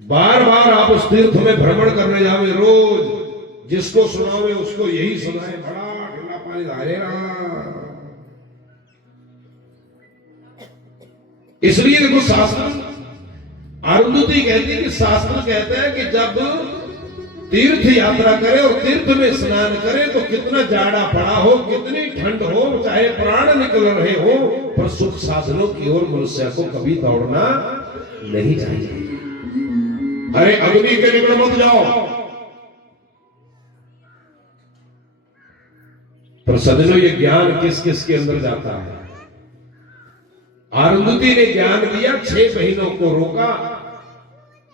बार बार आप उस तीर्थ में भ्रमण करने जावे, रोज जिसको सुनावे उसको यही सुनाए, बड़ा ठंडा पानी धारे रहा। इसलिए देखो शास्त्र, अरुंधति कहती है कि शास्त्र कहता है कि जब तीर्थ यात्रा करे और तीर्थ में स्नान करे तो कितना जाड़ा पड़ा हो, कितनी ठंड हो, चाहे प्राण निकल रहे हो, पर सुख साधनों की ओर मनुष्य को कभी दौड़ना नहीं चाहिए। अरे अग्नि के निकट मत जाओ। पर सज्जनों, ये ज्ञान किस किस के अंदर जाता है? अरुंधति ने ज्ञान दिया, 6 महीनों को रोका,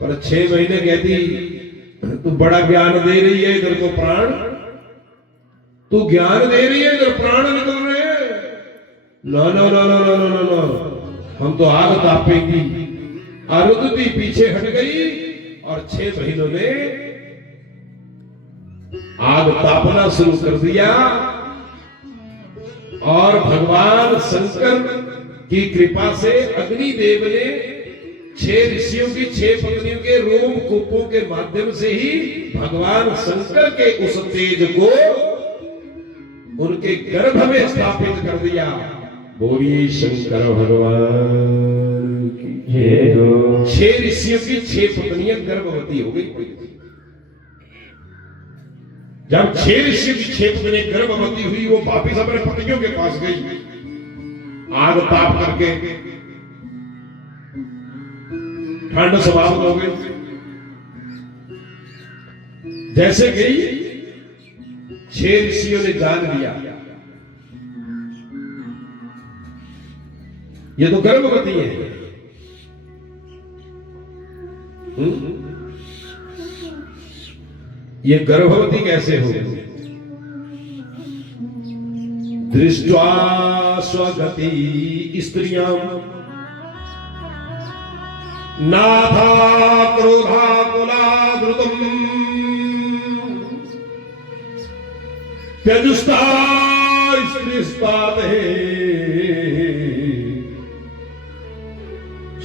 पर 6 महीने कहती तू बड़ा ज्ञान दे रही है, इधर तो प्राण, तू ज्ञान दे रही है, इधर प्राण निकल रहे हैं। No no no no no no no, हम तो आग तापेंगी। अरुंधति पीछे हट गई और 6 महीनों में आग तापना शुरू कर दिया। और भगवान शंकर की कृपा से अग्निदेव ने 6 ऋषियों की 6 पत्नियों के रोम कूपों के माध्यम से ही भगवान शंकर के उस तेज को उनके गर्भ में स्थापित कर दिया। बोलिए शंकर भगवान की जय हो। 6 ऋषियों की 6 पत्नियां गर्भवती हो गई। जब 6 ऋषियों की 6 पत्नियां गर्भवती हुई, वो वापिस अपने पतियों के पास गई, आग ताप करके ठंड समाप्त हो गई। जैसे गई, 6 ऋषियों ने जान लिया ये तो गर्भवती है। ये गर्भवती कैसे हो? दृष्ट्वा स्वगति स्त्रियां नाथा क्रोधाकुलाद्रुतम् त्यजुस्ता स्त्रीस्ताते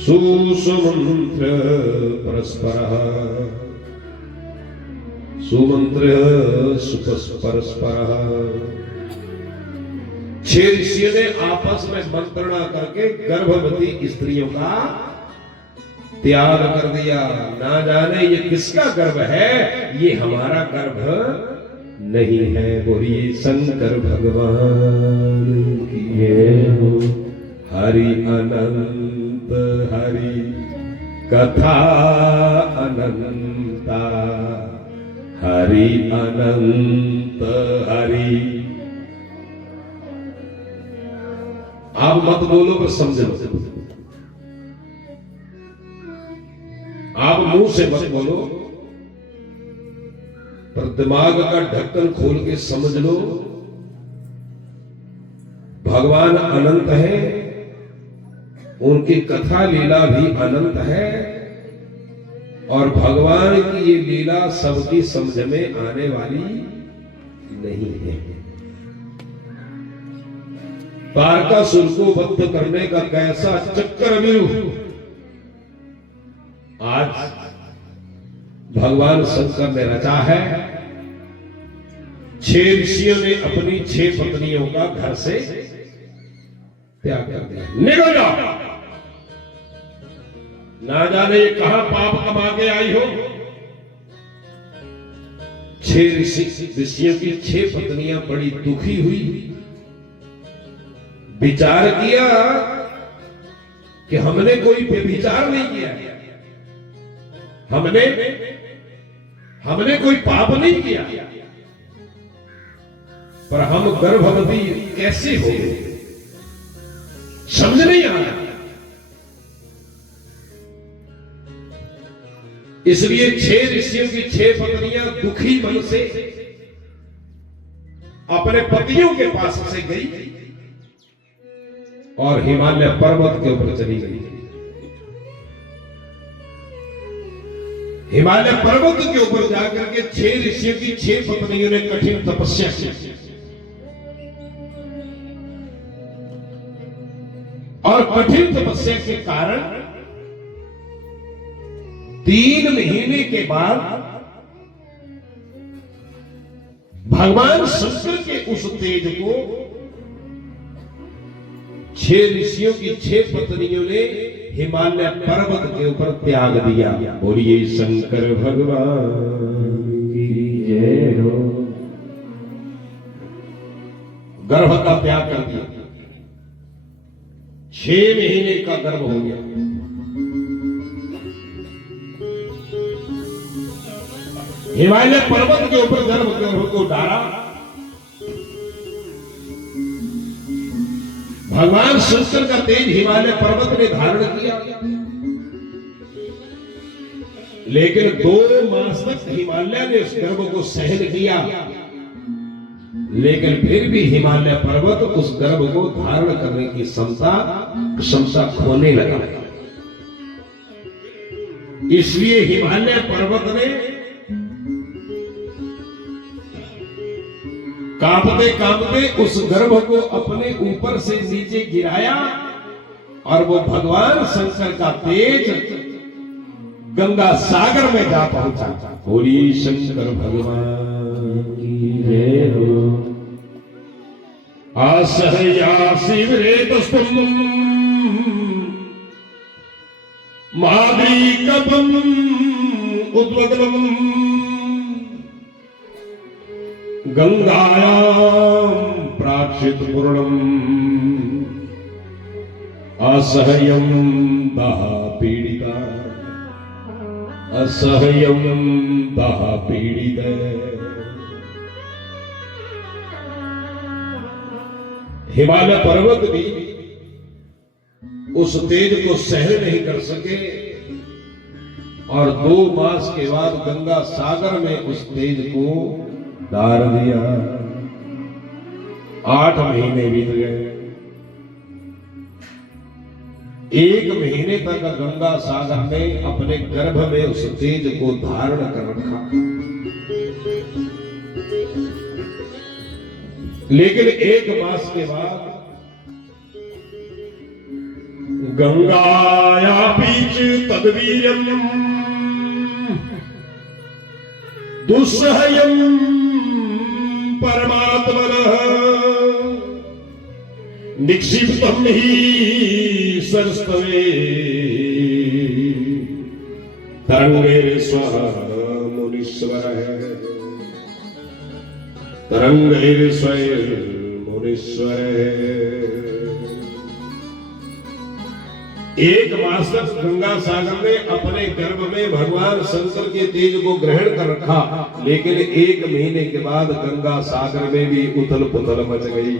सुमंत्र परस्परः सुमंत्र परस्परः। 6 ऋषियों ने आपस में मंत्रणा करके गर्भवती स्त्रियों का त्याग कर दिया। ना जाने ये किसका गर्भ है, ये हमारा गर्भ नहीं है। बोलिए शंकर भगवान की जय हो। हरि अनंत हरि कथा अनंता, हरि अनंत हरि। आप मत बोलो, बस समझो। आप मुंह से मत बोलो, पर दिमाग का ढक्कन खोल के समझ लो। भगवान अनंत है, उनकी कथा लीला भी अनंत है, और भगवान की ये लीला सबकी समझ में आने वाली नहीं है। तारकासुर को वध करने का कैसा चक्रव्यूह आज भगवान शंकर ने रचा है। 6 ऋषियों ने अपनी 6 पत्नियों का घर से त्याग कर दिया। निकल जाओ, ना जाने ये कहां पाप कमा के आई हो। 6 ऋषियों की 6 पत्नियां बड़ी दुखी हुई, विचार किया कि हमने कोई व्यभिचार नहीं किया, हमने कोई पाप नहीं किया, पर हम गर्भवती कैसे हो गए समझ नहीं आ रहा। इसलिए 6 ऋषियों की 6 पत्नियां दुखी मन से अपने पतियों के पास से गई और हिमालय पर्वत के ऊपर चली गई। हिमालय पर्वत के ऊपर जाकर के 6 ऋषियों की 6 पत्नियों ने कठिन तपस्या की और कठिन तपस्या के कारण 3 महीने के बाद भगवान शंकर के उस तेज को 6 ऋषियों की 6 पत्नियों ने हिमालय पर्वत के ऊपर त्याग दिया। बोलिए शंकर भगवान की जय हो। गर्भ का त्याग कर दिया, 6 महीने का गर्भ हो गया। हिमालय पर्वत के ऊपर गर्भ को डाला। भगवान शंकर का तेज हिमालय पर्वत ने धारण किया, लेकिन 2 मास तक हिमालय ने उस गर्भ को सहन किया, लेकिन फिर भी हिमालय पर्वत उस गर्भ को धारण करने की क्षमता खोने लगा। इसलिए हिमालय पर्वत ने कांपते कांपते उस गर्भ को अपने ऊपर से नीचे गिराया और वो भगवान शंकर का तेज गंगा सागर में जा पहुंचा। बोलिए शंकर भगवान की जय हो। असहया शिवरेतस्तुम माद्री कपम उद्वदलम गंगायां प्राक्षित पूर्णम असह्यम दाह पीड़िता असह्यम दाह पीड़ित। हिमालय पर्वत भी उस तेज को सहन नहीं कर सके और 2 मास के बाद गंगा सागर में उस तेज को डाल दिया। 8 महीने बीत गए। 1 महीने तक गंगा सागर ने अपने गर्भ में उस तेज को धारण कर रखा, लेकिन 1 मास के बाद गंगाया बीच तद्वीर्यम दुस्सह्यम परमात्मनः निक्षिप्तम ही सरस्तवे तरंगैर्स्वः मुनीश्वरः तरंगैर्स्वैर्मुनीश्वरः। 1 मास तक गंगा सागर ने अपने गर्भ में भगवान शंकर के तेज को ग्रहण कर रखा, लेकिन 1 महीने के बाद गंगा सागर में भी उथल पुथल मच गई।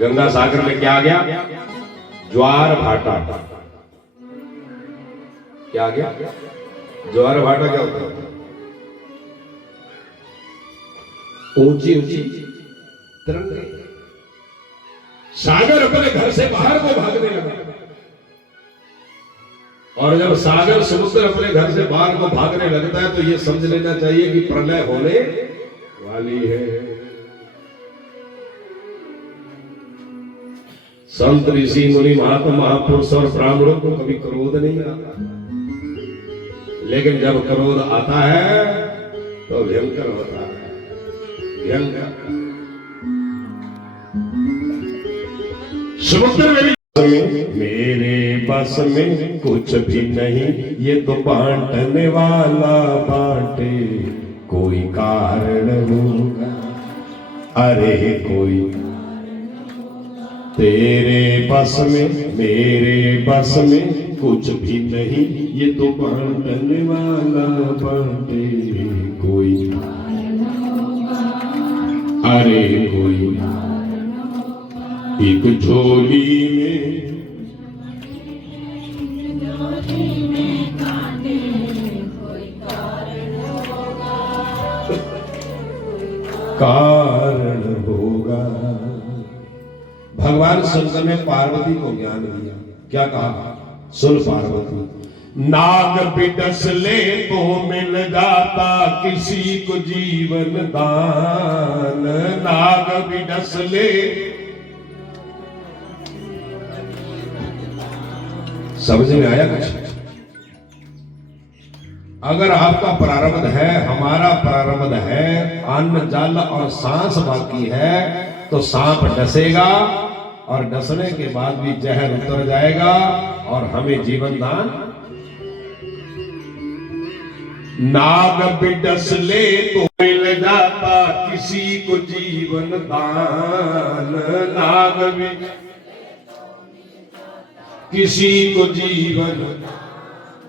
गंगा सागर में क्या आ गया? ज्वार भाटा। क्या आ गया? ज्वार भाटा क्या होता है? ऊंची ऊंची तरंगें। सागर अपने घर से बाहर को भागने लगा, और जब सागर समुद्र अपने घर से बाहर को भागने लगता है तो ये समझ लेना चाहिए कि प्रलय होने वाली है। संत ऋषि मुनि महात्मा महापुरुष और ब्राह्मणों को कभी क्रोध नहीं आता, लेकिन जब क्रोध आता है तो भयंकर होता है, भयंकर। समुद्र में मेरे बस में कुछ भी नहीं, ये तो बांटने वाला बांटे, कोई कारण होगा, अरे कोई तेरे बस में मेरे बस में कुछ भी नहीं, ये तो बांटने वाला बांटे कोई, अरे कोई एक झोली में कारण होगा। भगवान शंकर ने पार्वती को ज्ञान दिया, क्या कहा? सुन पार्वती, नाग बिडस ले तो मिल जाता किसी को जीवन दान, नाग बिडस ले। समझ में आया कुछ? अगर आपका प्रारब्ध है, हमारा प्रारब्ध है, अन्न जल और सांस बाकी है, तो सांप डसेगा और डसने के बाद भी जहर उतर जाएगा और हमें जीवन दान। नाग बिडस ले तो मिल जाता किसी को जीवन दान, नाग भी किसी को जीवन,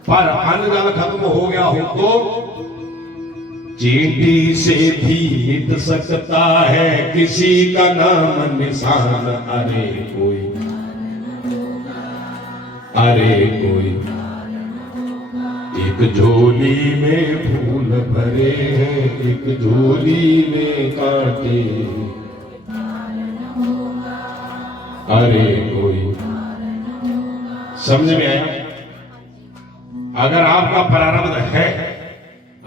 पर अन्न जल खत्म हो गया हो तो चींटी से भी मिट सकता है किसी का नाम निशान, अरे कोई, अरे कोई एक झोली में फूल भरे हैं, एक झोली में कांटे, अरे कोई। समझ में आया? अगर आपका प्रारब्ध है,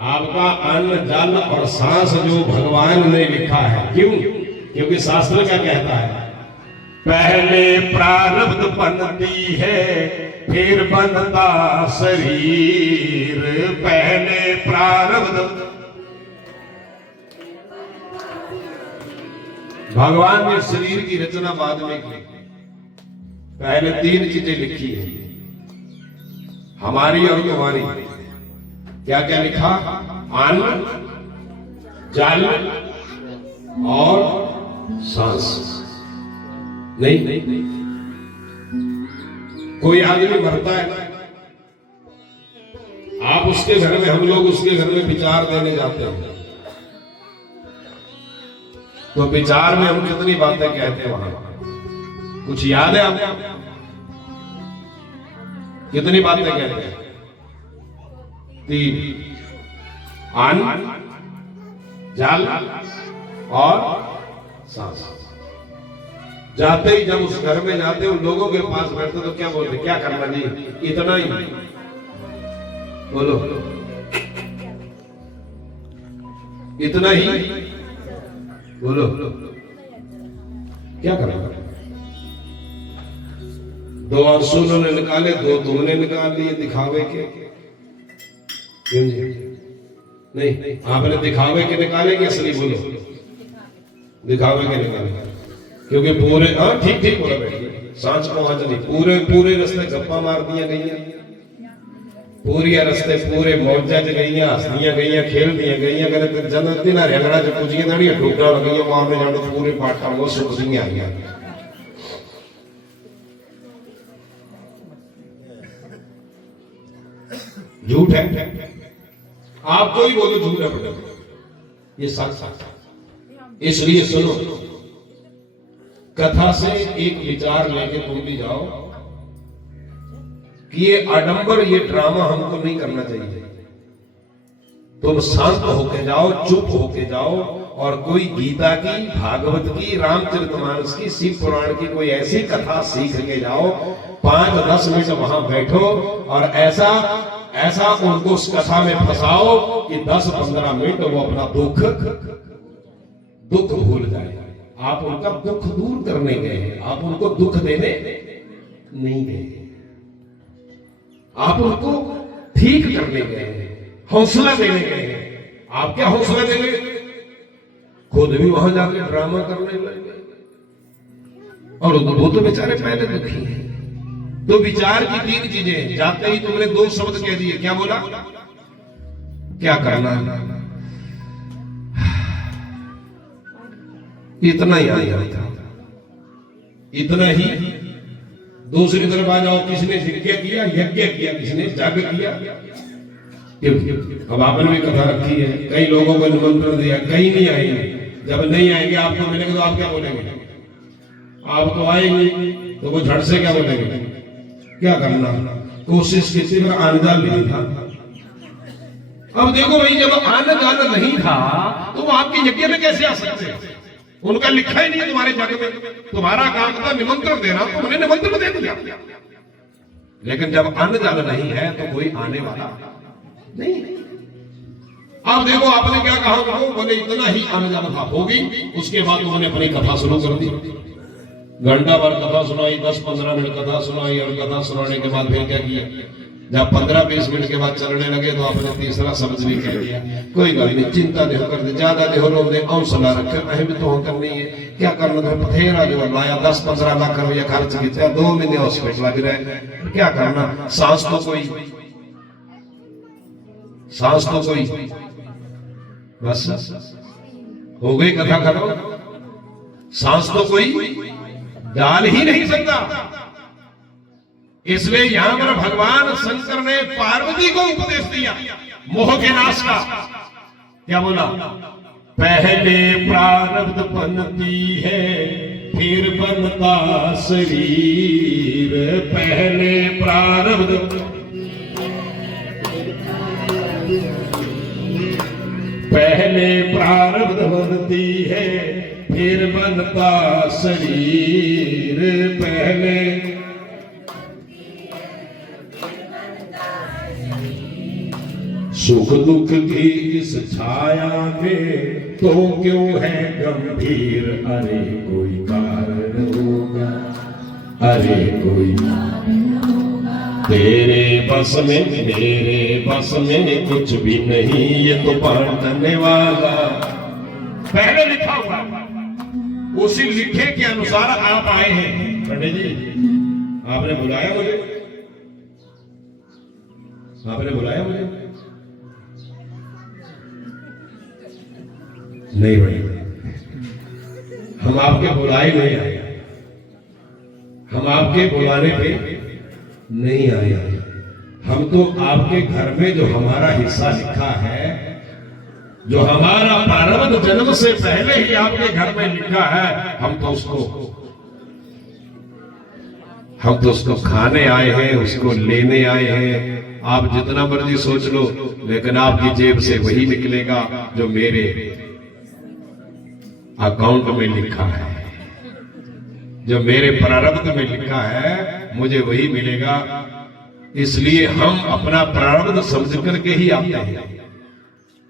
आपका अन्न जल और सांस जो भगवान ने लिखा है, क्यों? क्योंकि शास्त्र क्या कहता है? पहले प्रारब्ध बनती है फिर बनता शरीर, पहले प्रारब्ध। भगवान ने शरीर की रचना बाद में की, पहले 3 चीजें लिखी है, हमारी और तुम्हारी। क्या क्या लिखा? अन्न, जल और सांस। नहीं, कोई आदमी मरता है, आप उसके घर में, हम लोग उसके घर में विचार देने जाते हैं, तो विचार में हम कितनी बातें कहते हैं वहां? कुछ याद है आपको? कितनी बातें कहते हैं? 3, अन्न, जल और सांस। जाते ही जब उस घर में जाते उन लोगों के पास बैठते तो क्या बोलते? क्या करना जी? इतना ही बोलो, इतना ही बोलो, क्या करना? 2 आंसू उन्होंने निकाले, 2 तुमने निकाल लिए दिखावे के। क्यों जी? नहीं, आपने दिखावे के निकाले कि असली? बोलो, दिखावे के निकाले, क्योंकि पूरे, हाँ ठीक ठीक बोला बेटी, सांझ पहुंच नहीं, पूरे रास्ते गप्पा मार दिया गई, पूरी रास्ते पूरे मौजा च गई, हसदियां गई, खेल दिया गई, कदे जन्मदिन हरियाणा च पुजियां दाड़ियां ठोका लगी, मारने जाने पूरे पाठा वो सुखदियां आ गया। झूठ है, आपको ही बोलो झूठ है, ये सच। इसलिए सुनो, कथा से एक विचार लेके तुम भी जाओ कि ये आडंबर, ये ड्रामा हमको नहीं करना चाहिए। तुम शांत होके जाओ, चुप होके जाओ, और कोई गीता की, भागवत की, रामचरितमानस की, शिव पुराण की कोई ऐसी कथा सीख के जाओ। 5-10 मिनट वहां बैठो और ऐसा उनको उस कथा में फंसाओ कि 10-15 मिनट वो अपना दुख भूल जाए। आप उनका दुख दूर करने गए हैं, आप उनको दुख देने नहीं गए, आप उनको ठीक करने गए हैं, हौसला देने गए हैं। आप क्या हौसला देंगे? खुद भी वहां जाकर ड्रामा करने लगे, और वो तो बेचारे पहले दुखी हैं। तो विचार की 3 चीजें, जाते ही तुमने 2 शब्द कह दिए, क्या बोला? क्या करना है? इतना ही आ जाता, इतना ही दूसरी तरफ आ जाओ, किसने यज्ञ किया, किसने जग किया। अब आपने भी कथा रखी है, कई लोगों को निमंत्रण दिया, कई नहीं आएंगे। जब नहीं आएंगे आपको मिलेंगे तो आप क्या बोलेंगे? आप तो आएंगे तो वो झट से क्या बोलेंगे? क्या करना, कोशिश किसी पर आने जान नहीं था। अब देखो भाई, जब आना जाना नहीं था तो वो आपके यज्ञ में कैसे आ सकते हैं? उनका लिखा ही नहीं है तुम्हारे जग में। तुम्हारा काम था निमंत्रण देना, तो उन्हें निमंत्रण दे दिया। लेकिन जब आना जाना नहीं है तो कोई आने वाला नहीं। अब देखो आपने क्या कहा उनको, बोले इतना ही आने जाना था, होगी। उसके बाद उन्होंने अपनी कथा शुरू कर दी, घंटा भर कथा सुनाई, 10-15 मिनट कथा सुनाई, और कथा सुनाने के बाद फिर क्या किया? जब 15-20 मिनट के बाद चलने लगे तो आपने तीसरा शब्द भी कह दिया, कोई गल नहीं, चिंता नहीं कर दे, ज्यादा नहीं हो रहे, हौसला रखे, अहम तो करनी है। क्या करना था? बथेरा जो लाया, 10-15 लाख रुपया खर्च किया, 2 महीने हॉस्पिटल लग रहे, क्या करना? सांस तो कोई, बस हो गई कथा खत्म। सांस तो कोई डाल ही नहीं सकता। इसलिए यहां पर भगवान शंकर ने पार्वती को उपदेश दिया मोह के नाश का। क्या बोला? पहले प्रारब्ध बनती है फिर बनता शरीर, पहले प्रारब्ध बनती है फिर बनता शरीर, पहले सुख दुख की इस छाया में तो क्यों है गंभीर? अरे कोई कारण होगा, अरे कोई तेरे बस में मेरे बस में कुछ भी नहीं, ये तो बांटने वाला। पहले लिखा हुआ, उसी लिखे के अनुसार आप आए हैं। पंडित जी आपने बुलाया मुझे, आपने बुलाया मुझे? नहीं भाई, हम आपके बुलाए नहीं आए, हम आपके बुलाने पे नहीं आए। हम तो आपके घर में जो हमारा हिस्सा लिखा है, जो हमारा प्रारब्ध जन्म से पहले ही आपके घर में लिखा है, हम तो उसको खाने आए हैं, उसको लेने आए हैं। आप जितना मर्जी सोच लो, लेकिन आपकी जेब से वही निकलेगा जो मेरे अकाउंट में लिखा है, जो मेरे प्रारब्ध में लिखा है, मुझे वही मिलेगा। इसलिए हम अपना प्रारब्ध समझ करके ही आते हैं।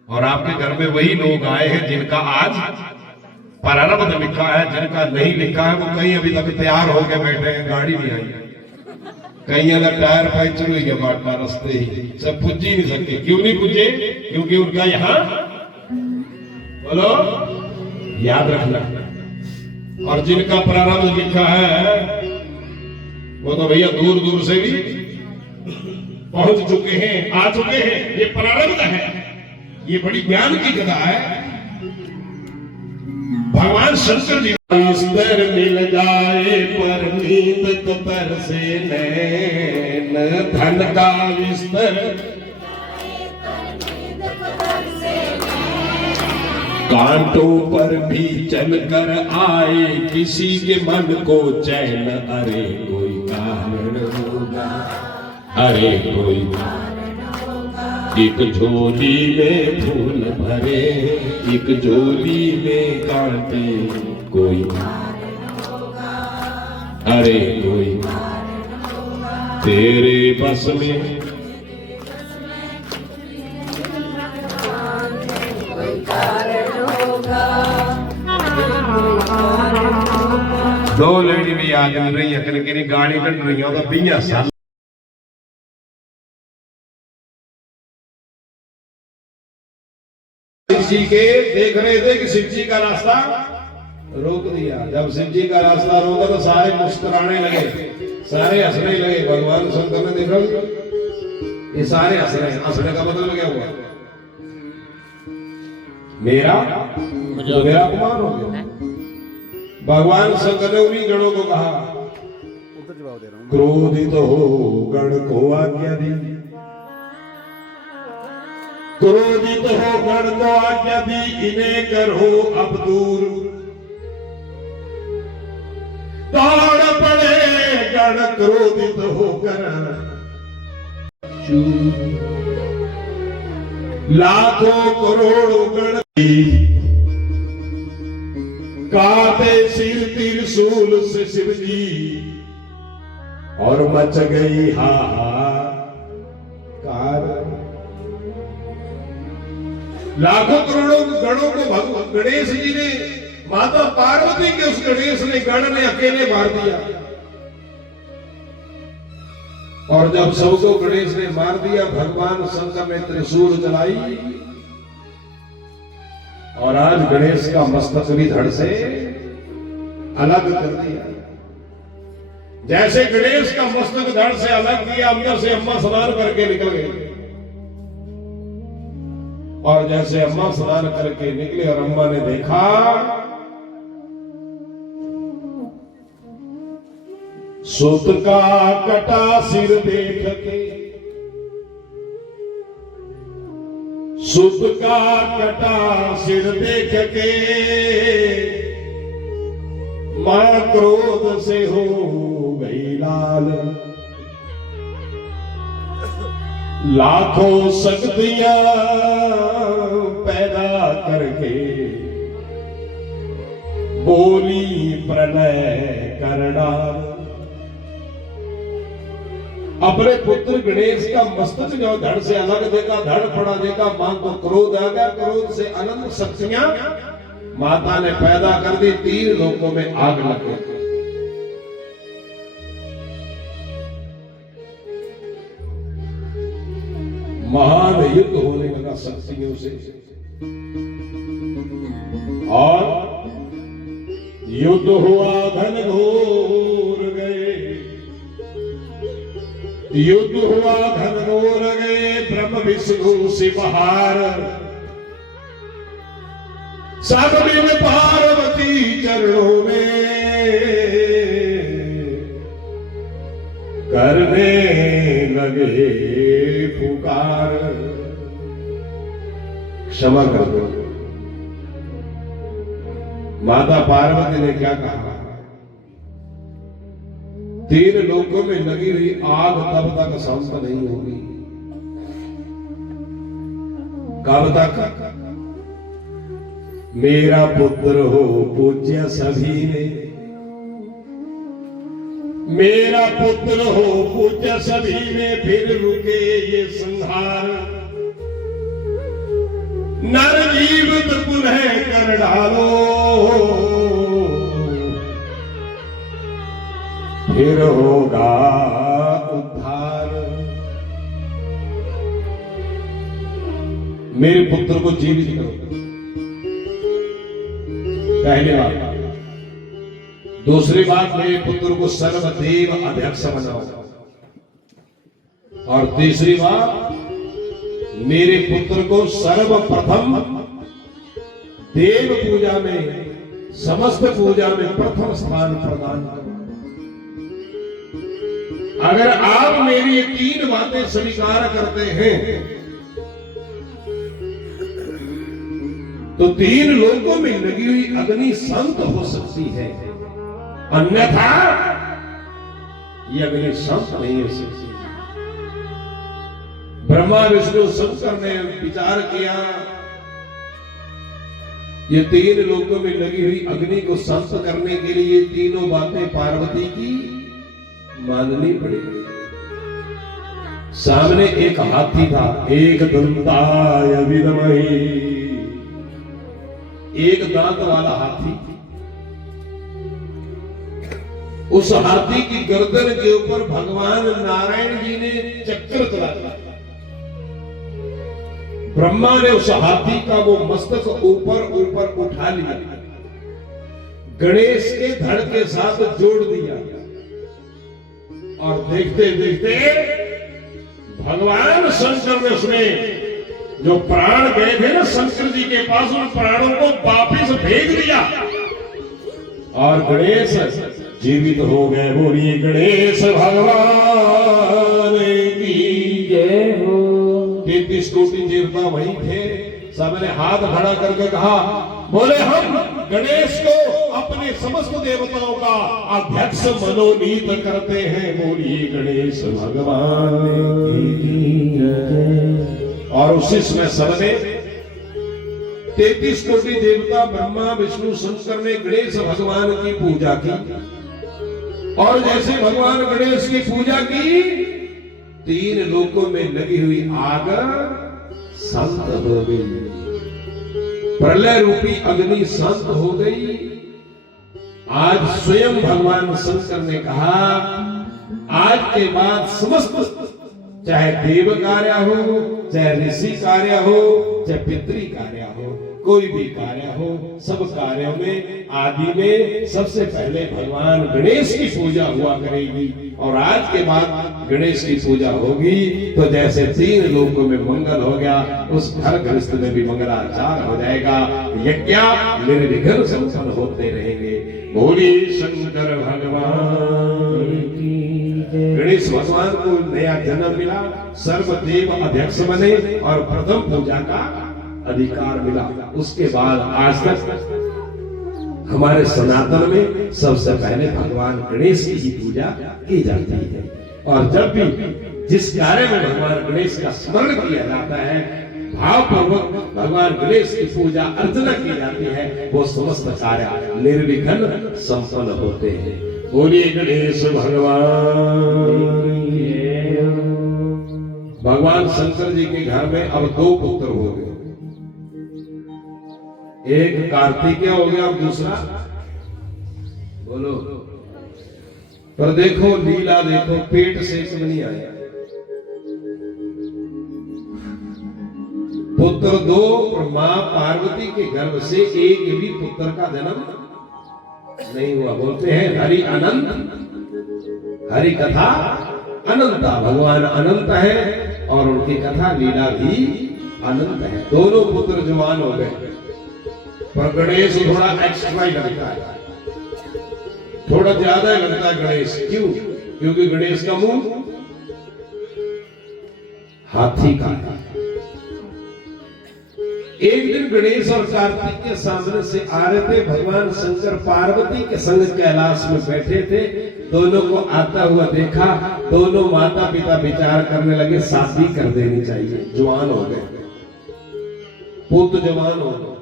और आपके घर में वही लोग आए हैं जिनका आज प्रारब्ध लिखा है, जिनका नहीं लिखा है वो कहीं अभी तक तैयार होकर बैठे हैं, गाड़ी नहीं आई, कहीं अगर टायर पंचर हुई है बाटा रास्ते ही, सब पुज ही नहीं सकते। क्यों नहीं पुजे? क्योंकि उनका यहाँ, बोलो याद रखना, और जिनका प्रारब्ध लिखा है वो तो भैया दूर दूर से भी पहुंच चुके हैं, आ चुके हैं। ये प्रारब्ध है, ये बड़ी ज्ञान की कथा है। भगवान शंकर जी बिस्तर मिल जाए पर नींद तो तरसे नैन, धन का बिस्तर कांटों पर भी चलकर आए किसी के मन को चैन। अरे कोई कारण होगा, अरे कोई, एक झोली में फूल भरे, एक झोली में कांटे, कोई अरे कोई तेरे बस में दो लेडी भी आ मिल रही है, कि गाड़ी कट रही है, 20 साल शिव जी के देख रहे थे कि शिव जी का रास्ता रोक दिया। जब शिव जी का रास्ता रोका तो सारे मुस्कुराने लगे, सारे हंसने लगे। भगवान शंकर ने देखा ये सारे हंस रहे हैं। हंसने का मतलब क्या हुआ? मेरा अपमान हो गया। भगवान शंकर ने उन्हीं गणों को कहा क्रोधित हो गण को आज्ञा दी, क्रोधित हो गण को आज्ञा दी, इन्हें करो अब दूर। दौड़ पड़े गण क्रोधित होकर चूर, लाखों करोड़ों गण काटे सिर त्रिशूल से शिव जी, और मच गई हाहाकार। लाखों करोड़ों गणों को भगवान गणेश जी ने, माता पार्वती के उस गणेश ने, गण ने अकेले मार दिया। और जब सबको गणेश ने मार दिया, भगवान शंकर में त्रिशूल जलाई, और आज गणेश का मस्तक भी धड़ से अलग कर दिया। जैसे गणेश का मस्तक धड़ से अलग किया, अंदर से अम्मा स्नान करके निकल गई। और जैसे अम्मा स्नान करके निकले और अम्मा ने देखा सुत का कटा सिर देख के, सुत का कटा सिर देख के, मां क्रोध से हो गई लाल। लाखों शक्तियां पैदा करके बोली प्रलय करना। अपने पुत्र गणेश का मस्तक जो धड़ से अलग देखा, धड़ पड़ा देखा, मां को क्रोध आ गया। क्रोध से अनंत शक्तियां माता ने पैदा कर दी, 3 लोकों में आग लग गई। महान युद्ध होने लगा शक्तियों से, और युद्ध हुआ घनघोर गए, युद्ध हुआ घनघोर गए। ब्रह्म विष्णु शिवहार, सब दिन पार्वती चरणों में करने लगे पुकार। क्षमा कर दो। माता पार्वती ने क्या कहा? 3 लोकों में लगी हुई आग तब तक शांत नहीं होगी। कब तक? मेरा पुत्र हो पूज्य सभी ने, मेरा पुत्र हो पूज्य सभी में, फिर रुके ये संहार। नर जीवित पुनः कर डालो, फिर होगा उद्धार। मेरे पुत्र को जीवित करो, पहली बात। दूसरी बात, मेरे पुत्र को सर्वदेव अध्यक्ष बनाओ। और तीसरी बात, मेरे पुत्र को सर्वप्रथम देव पूजा में, समस्त पूजा में प्रथम स्थान प्रदान करो। अगर आप मेरी 3 बातें स्वीकार करते हैं तो 3 लोकों में लगी हुई अग्नि शांत हो सकती है, अन्यथा ये अग्नि शांत नहीं हो सकती। ब्रह्मा विष्णु शंकर ने विचार किया, ये 3 लोकों में लगी हुई अग्नि को शांत करने के लिए तीनों बातें पार्वती की माननी पड़ेगी। सामने एक हाथी था, एक दंताय विद्महे, एक दांत वाला हाथी। उस हाथी की गर्दन के ऊपर भगवान नारायण जी ने चक्र चला दिया। ब्रह्मा ने उस हाथी का वो मस्तक ऊपर ऊपर उठा लिया, गणेश के धड़ के साथ जोड़ दिया, और देखते देखते भगवान शंकर ने उसमें जो प्राण गए थे ना शंकर जी के पास, उन प्राणों को वापिस भेज दिया। और गणेश जीवित हो गए। बोलिए गणेश भगवान की जय हो। 33 कोटि देवता वहीं थे, सबने हाथ खड़ा करके कहा, बोले हम गणेश को अपने समस्त देवताओं का अध्यक्ष मनोनीत करते हैं। बोलिए गणेश भगवान की जय। और उसी समय सबने 33 कोटि देवता ब्रह्मा विष्णु शंकर ने गणेश भगवान की पूजा की। और जैसे भगवान गणेश की पूजा की, 3 लोकों में लगी हुई आग शांत हो गई। प्रलय रूपी अग्नि शांत हो गई। आज स्वयं भगवान शंकर ने कहा, आज के बाद समस्त, चाहे देव कार्य हो, चाहे ऋषि कार्य हो, चाहे पितृ कार्य हो, कोई भी कार्य हो, सब कार्यों में आदि में सबसे पहले भगवान गणेश की पूजा हुआ करेगी। और आज के बाद गणेश की पूजा होगी तो जैसे 3 लोकों में मंगल हो गया, उस घर गृहस्थ में भी मंगलाचार हो जाएगा। यज्ञ निर्विघ्न संपन्न होते रहेंगे। बोली शंकर भगवान की। गणेश भगवान को नया जन्म मिला, सर्वदेव अध्यक्ष बने और प्रथम पूजा का अधिकार मिला। उसके बाद आज तक हमारे सनातन में सबसे पहले भगवान गणेश की ही पूजा की जाती है। और जब भी जिस कार्य में भगवान गणेश का स्मरण किया जाता है, भावपूर्वक भगवान गणेश की पूजा अर्चना की जाती है, वो समस्त कार्य निर्विघ्न संपन्न होते हैं। बोलिए गणेश भगवान। भगवान शंकर जी के घर में अब 2 पुत्र हो गए, एक कार्तिकेय हो गया और दूसरा, बोलो, पर देखो लीला देखो, पेट से नहीं आया। पुत्र 2 और मां पार्वती के गर्भ से एक भी पुत्र का जन्म नहीं हुआ। बोलते हैं हरि अनंत, हरि कथा अनंता। भगवान अनंत है और उनकी कथा लीला भी अनंत है। दोनों पुत्र जवान हो गए, पर गणेश थोड़ा एक्स्ट्रा ही लगता है, थोड़ा ज्यादा लगता है गणेश। क्यों? क्योंकि गणेश का मुंह हाथी का है। एक दिन गणेश और कार्तिक के सामने से आ रहे थे। भगवान शंकर पार्वती के संग कैलाश में बैठे थे। दोनों को आता हुआ देखा। दोनों माता पिता विचार करने लगे शादी कर देनी चाहिए। जवान हो गए, पुत्र जवान हो गए,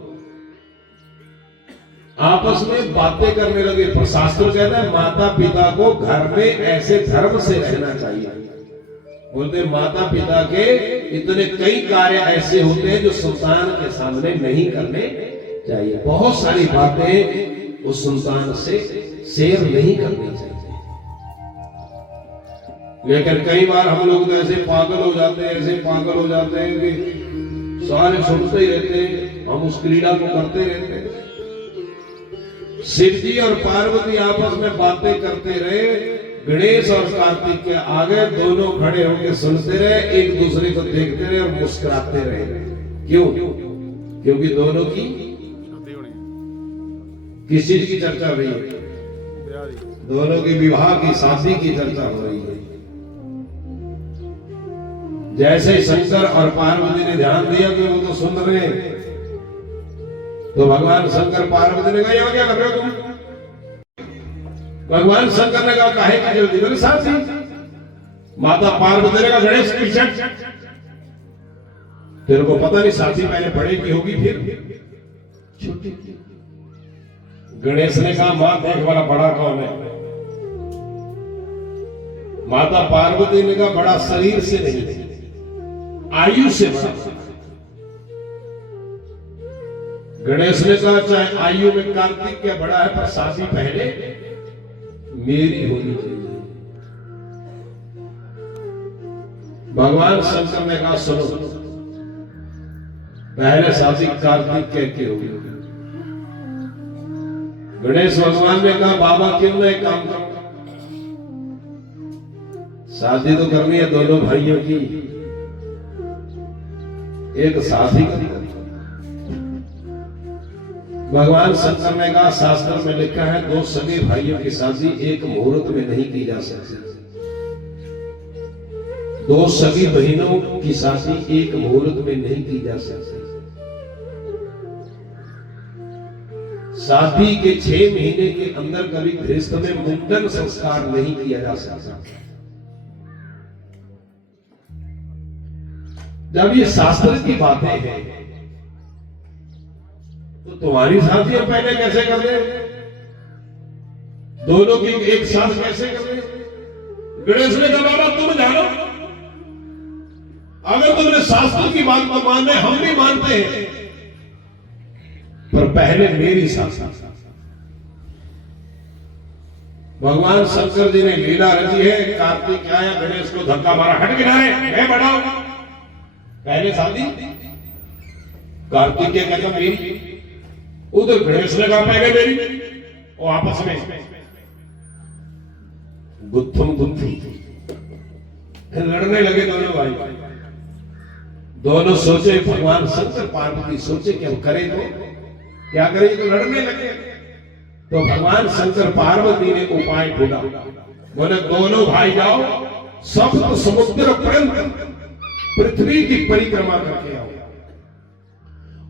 आपस में बातें करने लगे। पर शास्त्र कहता है माता पिता को घर में ऐसे धर्म से रहना चाहिए। बोलते माता पिता के इतने कई कार्य ऐसे होते हैं जो संतान के सामने नहीं करने चाहिए। बहुत सारी बातें उस संतान से शेयर नहीं करनी चाहिए। लेकिन कई बार हम लोग तो ऐसे पागल हो जाते हैं, ऐसे पागल हो जाते हैं कि सारे सुनते ही रहते हैं, हम उस क्रीड़ा को करते रहते हैं। शिव जी और पार्वती आपस में बातें करते रहे। गणेश और कार्तिक के आगे दोनों खड़े होकर सुनते रहे, एक दूसरे को देखते रहे और मुस्कुराते रहे। क्यों? क्योंकि दोनों की किस चीज की चर्चा हो रही है? दोनों के विवाह की, शादी की चर्चा हो रही है। जैसे शंकर और पार्वती ने ध्यान दिया कि वो तो सुन रहे हैं, तो भगवान शंकर पार्वती ने कहा ये क्या कर रहे हो तुम? भगवान शंकर ने कहा काहे की जल्दी मेरे साथ ही। माता पार्वती ने कहा गणेश पीछे, तेरे को पता नहीं साथी पहले बड़े की होगी फिर छोटी। गणेश ने कहा मां देख वाला बड़ा कौन है? माता पार्वती ने कहा बड़ा शरीर से नहीं, आयु से बड़ा। गणेश ने कहा चाहे आयु में कार्तिक क्या बड़ा है, पर शादी पहले मेरी होनी चाहिए। भगवान शंकर ने कहा सुनो, पहले शादी कार्तिक कहती होगी। गणेश भगवान ने कहा बाबा क्यों ना एक काम करो, शादी तो करनी है दोनों भाइयों की, एक शादी करो। भगवान शंकर ने कहा, शास्त्र में लिखा है दो सगे भाइयों की शादी एक मुहूर्त में नहीं की जा सकती। दो सगी बहनों की शादी एक मुहूर्त में नहीं की जा सकती। शादी के 6 महीने के अंदर कभी गृहस्थ में मुंडन संस्कार नहीं किया जा सकता। जब ये शास्त्र की बातें हैं तो तुम्हारी शादी हम पहले कैसे कर दे, दोनों की एक साथ कैसे कर दे? गणेश ने कहा, बाबा तुम जानो, अगर तुमने शास्त्र की बात को माने, हम भी मानते हैं, पर पहले मेरी शादी। भगवान शंकर जी ने लीला रची है, कार्तिक आया, गणेश को धक्का मारा, हट किनारे, मैं बढ़ाओ, पहले शादी। कार्तिक क्या कहता, मेरी। उधर गणेश ने कहा, पहले मेरी। और आपस में गुत्थम गुत्थी लड़ने लगे दोनों भाई। दोनों सोचे, भगवान शंकर पार्वती सोचे कि हम करें तो क्या करें, तो लड़ने लगे। तो भगवान शंकर पार्वती ने उपाय ढूंढा, बोले दोनों भाई जाओ, सप्त समुद्र पर्यंत पृथ्वी की परिक्रमा करके आओ,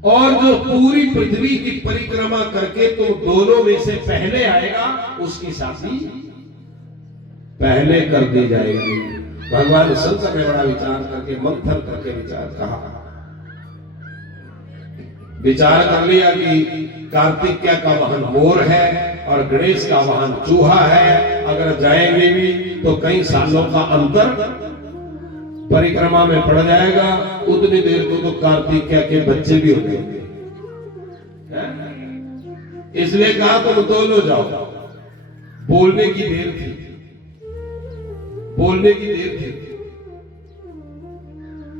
और जो पूरी पृथ्वी की परिक्रमा करके तुम दोनों में से पहले आएगा उसकी शादी पहले कर दी जाएगी। भगवान शंकर ने बड़ा विचार करके, मंथन करके विचार कर लिया कि कार्तिकेय का वाहन मोर है और गणेश का वाहन चूहा है। अगर जाएंगे भी तो कई सालों का अंतर परिक्रमा में पड़ जाएगा। उतनी देर को तो कार्तिकेय के बच्चे भी हो जाएंगे, इसलिए कहा तुम दोनों जाओ। बोलने की देर थी, बोलने की देर थी।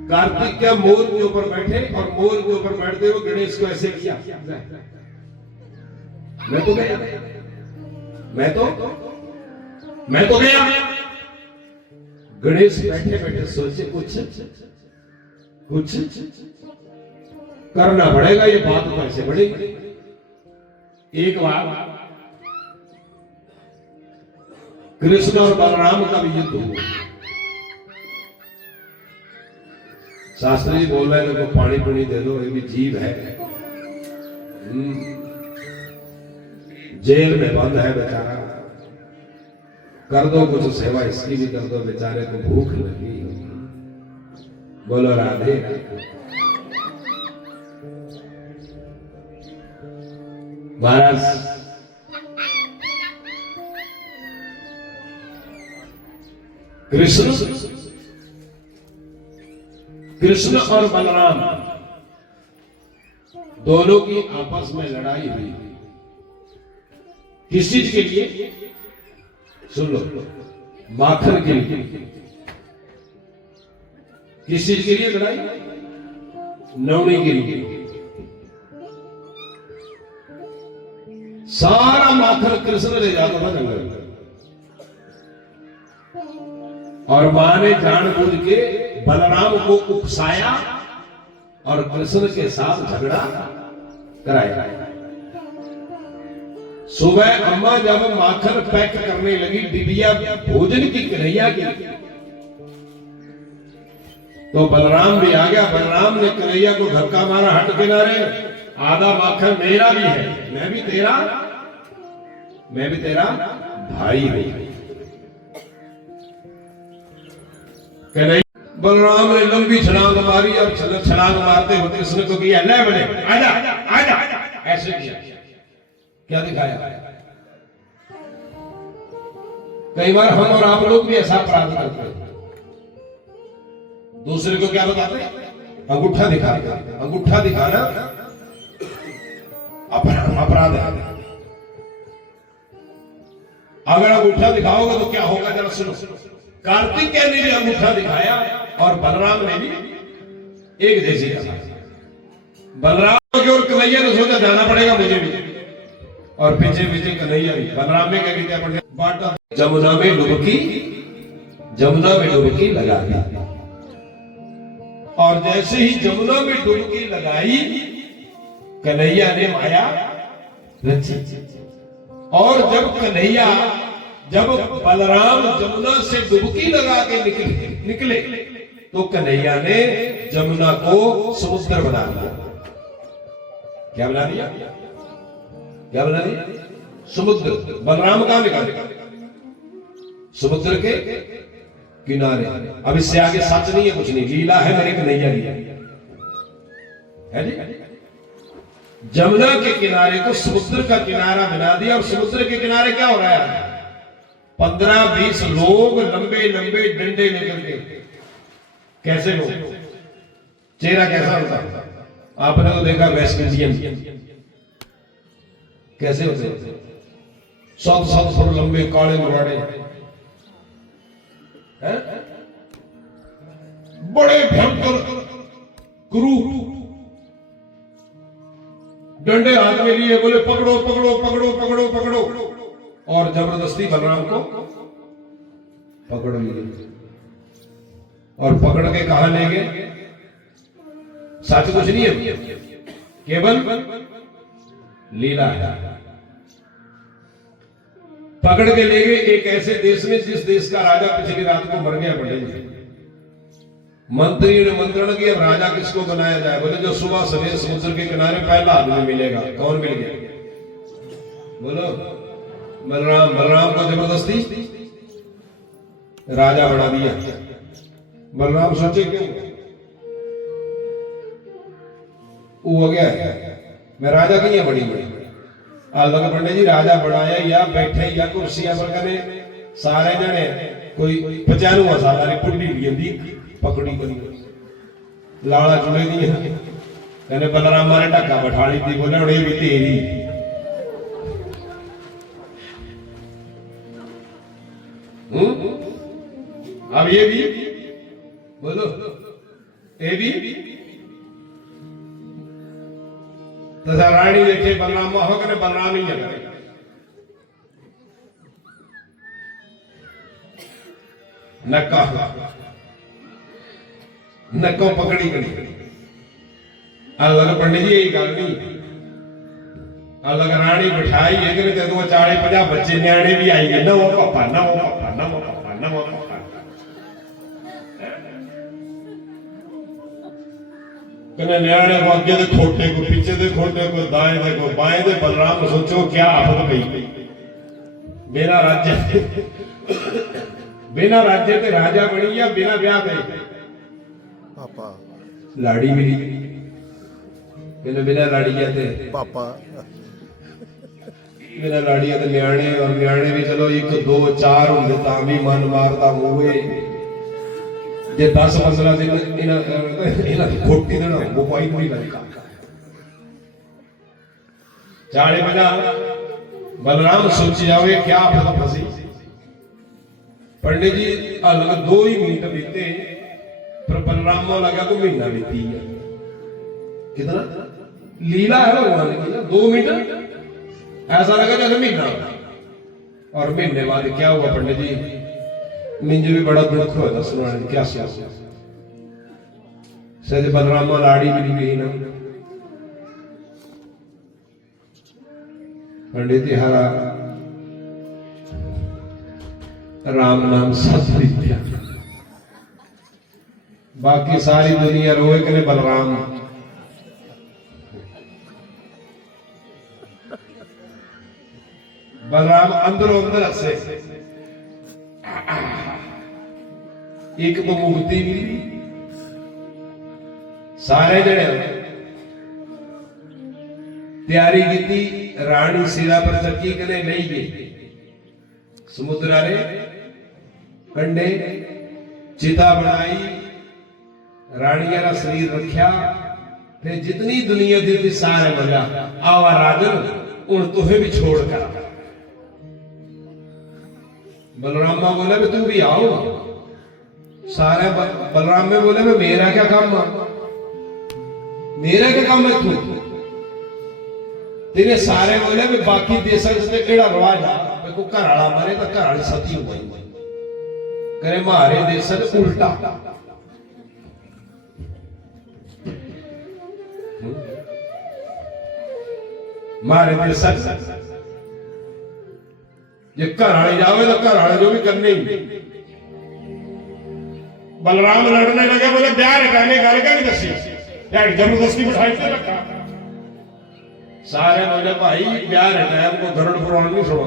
कार्तिकेय मोर के ऊपर बैठे और मोर के ऊपर बैठते हुए गणेश को ऐसे किया, मैं तो गया, मैं तो गया। गणेश बैठे बैठे सोचे कुछ करना पड़ेगा, ये बात तो ऐसे बढ़ेगी। एक बार कृष्ण और बलराम का भी युद्ध हुआ। शास्त्री जी बोल रहे हैं, देखो पानी पुनी दे दो, ये भी जीव है, जेल में बंद है बेचारा, कर दो कुछ सेवा इसकी भी कर दो, बेचारे को भूख लगी। बोलो राधे। महाराज कृष्ण और बलराम दोनों की आपस में लड़ाई हुई। किस चीज के लिए? सुन लो, माखन के लिए। किस चीज के लिए लड़ाई? नवनी के लिए। सारा माखन कृष्ण ले जाता था जंगल में, और मां ने जानबूझ के बलराम को उकसाया और कृष्ण के साथ झगड़ा कराया। सुबह अम्मा जब माखन पैक करने लगी, डिबिया भोजन की कन्हैया की, तो बलराम भी आ गया। बलराम ने कन्हैया को धक्का मारा, हट किनारे, आधा माखन मेरा भी है, मैं भी तेरा भाई हूं। कन्हैया बलराम ने लंबी छलांग मारी, और छलांग मारते हुए कृष्ण को किया, ले बने आजा आजा, ऐसे किया। क्या दिखाया? कई बार हम और आप लोग भी ऐसा अपराध करते हैं। दूसरे को क्या बताते हैं? अंगूठा दिखाना। अंगूठा दिखाना अपराध है। अगर अंगूठा दिखाओगे तो क्या होगा, जरा सुनो। कार्तिकेय ने भी अंगूठा दिखाया और बलराम ने भी एक जैसे दिखाया। बलराम की ओर कन्हैया ने सोचा जाना पड़ेगा मुझे भी, और पीछे पीछे कन्हैया भी। बलराम ने क्या किया? बाटा जमुना में डुबकी लगा दी, और जैसे ही जमुना में डुबकी लगाई, कन्हैया ने माया रची। और जब कन्हैया, जब बलराम जमुना से डुबकी लगा के निकले तो कन्हैया ने जमुना को समुद्र बना दिया। क्या बना दिया? क्या बना दिया? समुद्र। बलराम कहां निकाले? समुद्र के किनारे। अब इससे आगे सच नहीं है, कुछ नहीं, लीला है मेरे कन्हैया की, है जी। जमुना के किनारे को समुद्र का किनारा बना दिया। और समुद्र के किनारे क्या हो रहा है? 15-20 लोग लंबे लंबे डंडे लेकर के। कैसे लोग? चेहरा कैसा होता? आपने तो देखा वेस्ट इंडियन कैसे होते? 7-7 फुट लंबे काले मराड़े, बड़े भयंकर क्रूर, डंडे हाथ में लिए, बोले पकड़ो पकड़ो पकड़ो पकड़ो पकड़ो। और जबरदस्ती बलराम को पकड़ लिए। और पकड़ के कहां ले गए? सच कुछ नहीं है, केवल लीला है। पकड़ के ले गए एक ऐसे देश में जिस देश का राजा पिछली रात को मर गया। बड़े मंत्री ने मंत्रण किया, राजा किसको बनाया जाए? बोले जो सुबह सवेरे समुद्र के किनारे पहला आदमी मिलेगा। कौन मिल गया? बोलो बलराम। बलराम को जबरदस्ती राजा बना दिया। बलराम सोचे क्यों वो हो गया, मैं राजा की है बड़ी बड़ी अलग पंडित जी राजा बनाया या बैठे या कुर्सियां पर कने सारे जने कोई 95 साल की पुंडी ली पकड़ी करी लाला जुड़े दी कहने बलराम मारे ढक्का बैठा ली थी। बोले उड़े भी तेरी। अब ये भी बोलो, ये भी तो रानी देखे बलराम हो करे बलराम ही है। नक्को पकड़ी करी अलग पंडित जी यही गल नहीं अलग रानी बिठाई है कि तेरे 40-50 बच्चे न्याणे भी आई गए ना वो पापा ना वो पापा ना वो पापा ना वो पापा। कहने न्याणे को आगे दे खोटे को पीछे दे खोटे को दाएं दे को बाएं दे। बलराम सोचो क्या आफत गई। बिना राज्य ते राजा बनी या बिना ब्याह दे पापा लाड़ी मिली। कहने बिना लाड़िया ते पापा बिना लाड़िया ते न्याणे। और न्याणे भी चलो 1-2-4 होंगे तां भी मन मारता होवे। जे 10-15 दिन इन्हां दी खोटी देना वो कोई नहीं लगता। 40-50 बलराम सोच जाओगे क्या पता फंसी। पंडित जी अलग 2 ही मिनट बीते पर बलराम को लगा को महीना बीती है। कितना लीला है भगवान की ना। 2 मिनट ऐसा लगा जैसे महीना। और महीने बाद क्या हुआ पंडित जी? मुझे भी बड़ा दुख हुआ था सुनाने। क्या सज बलराम लाड़ी मिली गई ना। पंडित जी हरा राम नाम सत विद्या। बाकी सारी दुनिया रोए के लिए बलराम। बलराम अंदरों अंदर हंसे। एक तो मुक्ति मिली। सारे जने तैयारी की थी। रानी सिरा पर चक्की कने नहीं गई। समुद्र रे कंडे चिता बनाई। रानिया का शरीर रखा। फिर जितनी दुनिया दी सारे मजा आवा राजन उन तुहे भी छोड़ कर। बलरामा बोले भी तू भी आओ। सारे बलराम में बोले मैं मेरा क्या काम है? मेरा क्या काम है? तू तेरे सारे बोले भी बाकी देशों से केड़ा रवाज है को घर वाला मरे तो घर वाली सती हो गई। करे हमारे देश से उल्टा। मारे दिल सच जे घर वाले जावे तो घर वाले जो भी करने ही। बलराम लड़ने लगे, बोले ब्याह रटाने गल क्या नहीं दसी, जबरदस्ती बिठाई तो रखा। सारे बोले भाई ब्याह रटाया हमको धरण पुराण नहीं छोड़ो,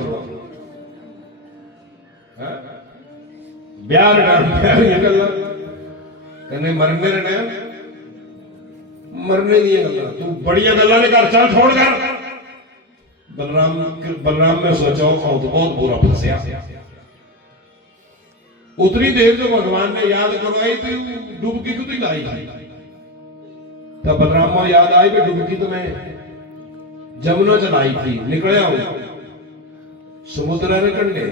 ब्याह रटाने कहने मरने रटाया, मरने दिए गल्ला तू बढ़िया गल्ला ने कर, चल छोड़ कर। बलराम ने सोचा बहुत बुरा फंसया। उतनी देर जो भगवान ने याद करवाई थी डुबकी क्यों नहीं लाई थी, तब बलराम को याद आई कि डुबकी तो मैं जमुना चलाई थी, निकले हूं समुद्र ने कंडे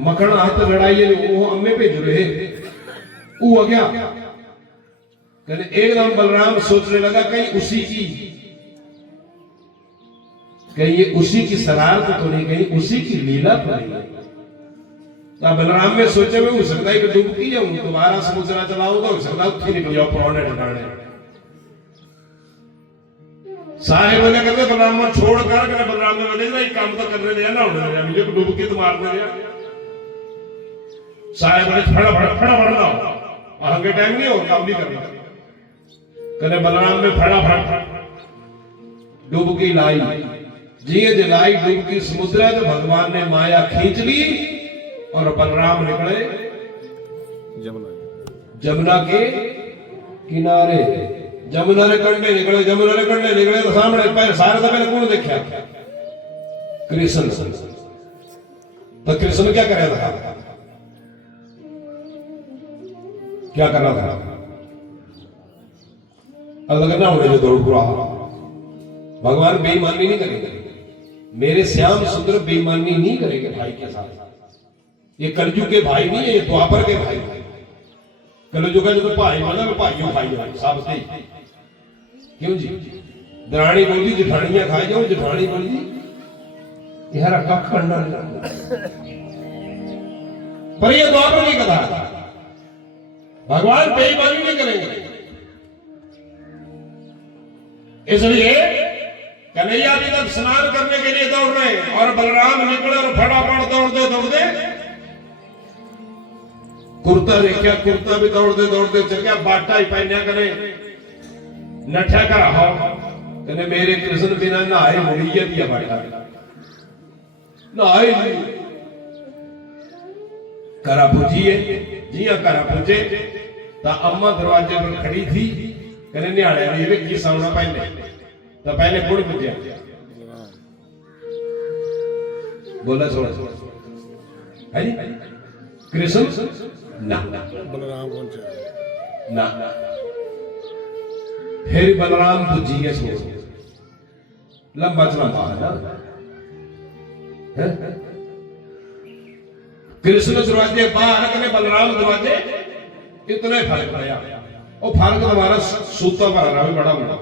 मखण हाथ लड़ाई वो अम्मे भेज रहे वो आ गया। कहने एकदम बलराम सोचने लगा कहीं ये उसी की शरारत तो नहीं, कहीं उसी की लीला तो नहीं। तब बलराम में सोचे में हो सकता है कि डुबकी जाऊं दोबारा समुद्र चलाऊंगा, हो सकता है उत्थी निकल जाओ पुराने ठिकाने। सारे बोले कहते बलराम छोड़ कर, बलराम ने बोले भाई काम तो करने दिया ना, उड़ने मुझे डुबकी तो मारने दिया। सारे बोले फटाफट लाओ, आगे टाइम नहीं हो काम नहीं करना। कहते बलराम ने फटाफट डुबकी लाई, जिये जलाई डुबकी समुद्र तो भगवान ने माया खींच ली और बलराम निकले जमुना के किनारे, जमुना ने कंडे निकले तो सामने सारे तो मैंने कौन देखा, कृष्ण। तो कृष्ण क्या कर रहा था, क्या कर रहा था, अलग ना होने जो दौड़ पूरा। भगवान बेईमानी नहीं करेंगे, मेरे श्याम सुंदर बेईमानी नहीं करेंगे भाई के साथ। ये कलयुग के भाई नहीं है, ये द्वापर के भाई। कलयुग का जो तो भाई मतलब भाइयों भाई सब से क्यों जी, दरानी बोली जेठानियां खाई जाओ, जेठानी बोली यार कख करना पर ये द्वापर की कथा, भगवान बेईमानी नहीं करेंगे। इसलिए कन्हैया जी तक स्नान करने के लिए दौड़ रहे और बलराम निकले और फटाफट दौड़ते कुर्ता देखा, कुर्ता भी दौड़ते चक्या बाटा ही पहनया करे नठा कर कहने मेरे कृष्ण बिना नहाए मुड़िया दिया बाटा नहाए करा पूछिए जिया करा पूछे तो अम्मा दरवाजे पर खड़ी थी, कहने निहाले की सावना पहने तो पहले गुड़ पूछा, बोला छोड़ा है जी कृष्ण ना बलराम ना, फिर बलराम पूछी है छोड़ लंबा चला है कृष्ण दरवाजे बाहर कने बलराम दरवाजे इतने फर्क पड़ा और फर्क तुम्हारा सूता भरा रहा बड़ा बड़ा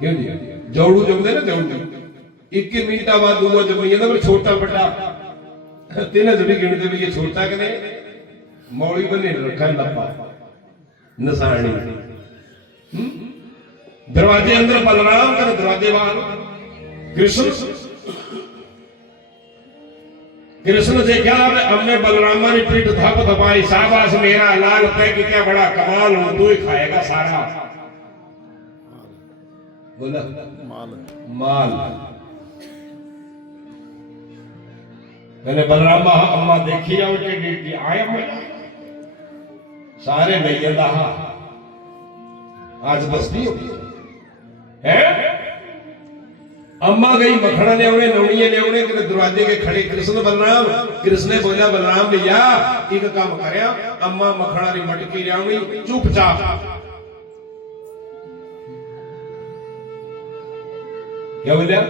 क्यों जी जौड़ू जमदे ना जौड़ू 21 मिनट बाद दूआ जमी जाता पर छोटा बड़ा तीन जड़ी गिनते भी ये छोटा कने मौली बने रखा लपा नसानी दरवाजे अंदर बलराम कर दरवाजे बाहर कृष्ण से क्या हमने बलरामा ने पीठ धप धपाई, शाबाश मेरा लाल तय कि क्या बड़ा कमाल हो, तू ही खाएगा सारा बोला माल। मैंने बलरामा अम्मा देखी आया सारे नहीं रहा आज बस्ती है। अम्मा गई मखना ले नवनिया ले दरवाजे के खड़े कृष्ण बलराम। कृष्ण ने बोला बलराम भैया एक काम करया, अम्मा मखना री मटकी लियावनी चुपचाप क्या बोलिया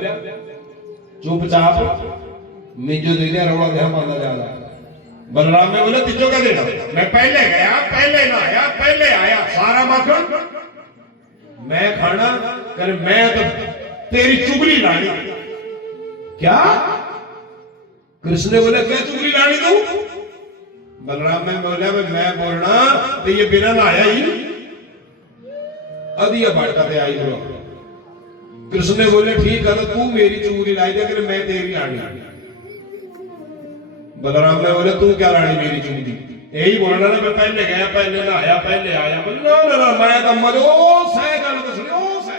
चुपचाप मिजो दे दिया रौला दे पांदा जा। बलराम ने बोला तिजो का देना, मैं पहले गया पहले ना आया पहले आया, सारा मखन मैं खाना कर, मैं तो तेरी चुगली लानी। क्या कृष्ण ने बोला क्या चुगली लानी तू? बलराम ने बोला मैं बोलना तो ये बिना नहाया ही अधिया बाटा पे आई हो कृष्ण ने बोले ठीक है, तो तू मेरी चूड़ी लाई दे, कि मैं तेरी रानी। बलराम ने बोले तू क्या रानी मेरी चूड़ी? यही बोलना ना, मैं पहले गया, पहले नहाया, पहले आया। बोले ना ना मैं तो मजोस है, गल तो सुनियो है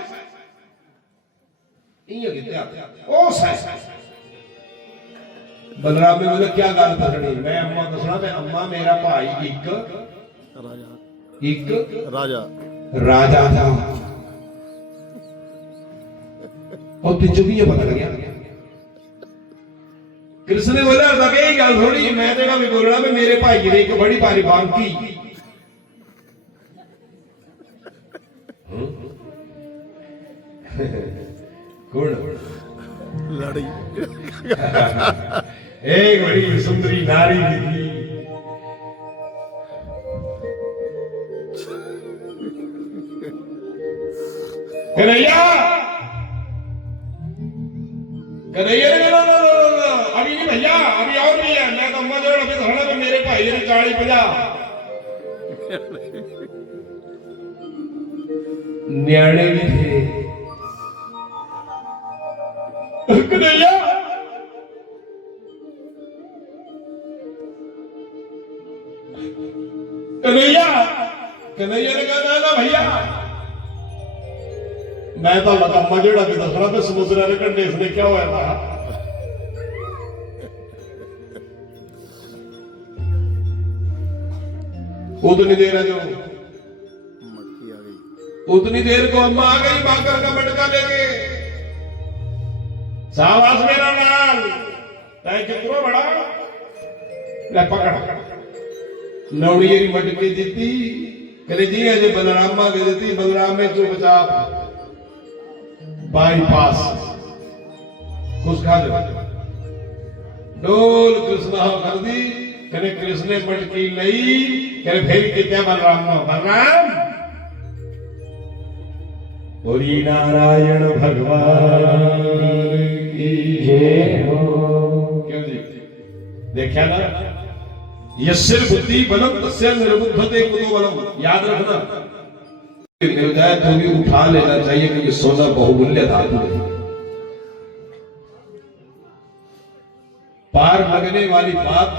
इया कहते ओ है। बलराम ने बोले क्या गल दसनी? मैं अम्मा दसना, मैं अम्मा मेरा भाई एक राजा था, और तिजो भी ये पता लग गया। कृष्ण ने बोला यही गल थोड़ी, मैं तेरा भी बोलना, मैं मेरे भाई ने एक बड़ी भारी बांग की। कौन? लड़ी एक बड़ी सुंदरी नारी थी। कन्हैया कन्हैया ने बोला अभी नहीं भैया, अभी और भी है। मैं तो अम्मा जो अभी थोड़ा तो मेरे भाई ने 40-50 न्याणे भी थे। कन्हैया कन्हैया कन्हैया ने कहा ना भैया, मैं तो लकम्मा जेड़ा भी दसना पे समुद्र के कंढे इसने क्या होया था। उतनी देर है जो मक्खी आ गई, उतनी देर को अम्मा आ गई बाकर का मटका लेके। शाबाश मेरा लाल, तय कितना बड़ा ले पकड़। नौड़ियरी मटकी जीती करे जी अजय बलरामा के देती। बलराम में चुपचाप बाईपास कुछ खा जो डोल कृष्ण कर दी। करे कृष्ण ने मटकी लई, करे फिर कितना बलराम बोली नारायण भगवान की जय हो। क्यों जी देखा ना, यस्यर बुद्धि बलम तस्य निर्बुद्धते कुतो बलम। याद रखना, निर्दय तो भी उठा लेना चाहिए कि ये सोना बहुमूल्य धातु है। पार लगने वाली बात,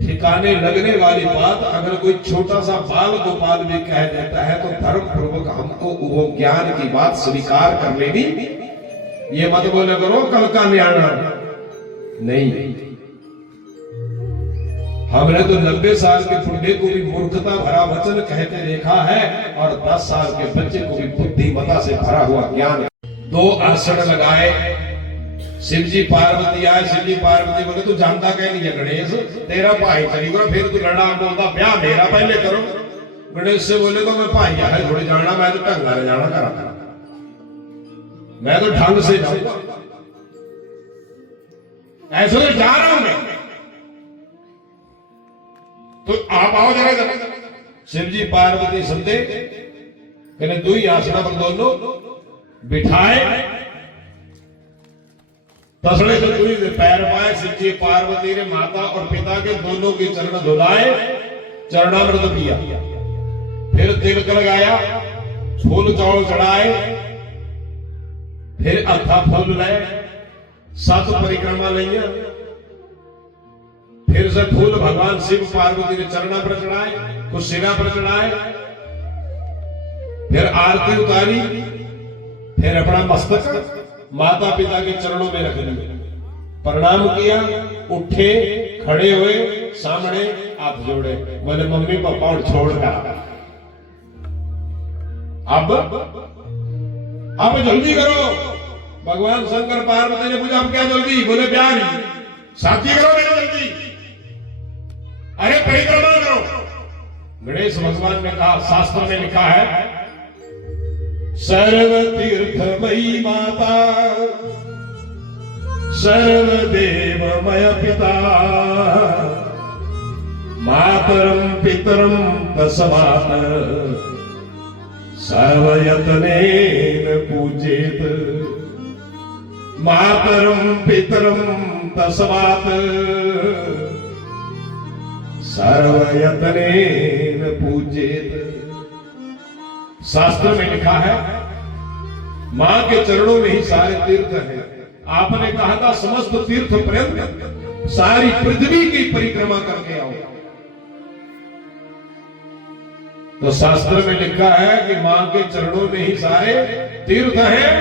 ठिकाने लगने वाली बात, अगर कोई छोटा सा बाल गोपाल भी कह देता है तो धर्म पूर्वक हमको वो ज्ञान की बात स्वीकार कर लेनी। ये मत बोले करो कल का न्याणा नहीं। हमने तो 90 साल के बुढ़े को भी मूर्खता भरा वचन कहते देखा है, और 10 साल के बच्चे को भी बुद्धिमता से भरा हुआ ज्ञान। 2 आसन लगाए, शिवजी पार्वती आए। शिवजी पार्वती बोले तू जानता कह नहीं है गणेश, तेरा भाई चली गया, फिर तू लड़ा बोलता ब्याह मेरा पहले करो। गणेश से बोले तो मैं भाई है थोड़ी जाना, मैं तो ढंगा ने जाना करा, मैं तो ढंग से जाऊंगा, ऐसे तो जा रहा हूं मैं, तो आप आओ जरा जरा। शिवजी पार्वती संदे कहने 2 ही आसना पर दोनों बिठाए, तसड़े से 2 ही पैर पाए। शिवजी पार्वती ने माता और पिता के दोनों के चरण धुलाए, चरणामृत पिया, फिर तिलक लगाया, फूल चौल चढ़ाए, फिर अथा फूल लाए, 7 परिक्रमा लिया, फिर से फूल भगवान शिव पार्वती ने चरणा पर चढ़ाए, कुछ सिरा पर चढ़ाए, फिर आरती उतारी, फिर अपना मस्तक माता पिता के चरणों में रख दिया, प्रणाम किया, उठे, खड़े हुए, सामने हाथ जोड़े, बोले मम्मी पापा और छोड़ कर अब जल्दी करो। भगवान शंकर पार्वती ने पूछा अब क्या जल्दी? बोले प्यार साथी करो मेरे जल्दी, अरे परिक्रमा करो। गणेश भगवान ने कहा, शास्त्र में लिखा है सर्व तीर्थमयी माता सर्वदेवमय पिता मातरम पितरम तस्मात् सर्वयतनेन पूजेत मातरम पितरम तस्मात् सर्वयतनेन पूजेत। शास्त्र में लिखा है मां के चरणों में ही सारे तीर्थ हैं। आपने कहा था समस्त तीर्थ पर्यंत सारी पृथ्वी की परिक्रमा करके आओ। तो शास्त्र में लिखा है कि मां के चरणों में ही सारे तीर्थ हैं।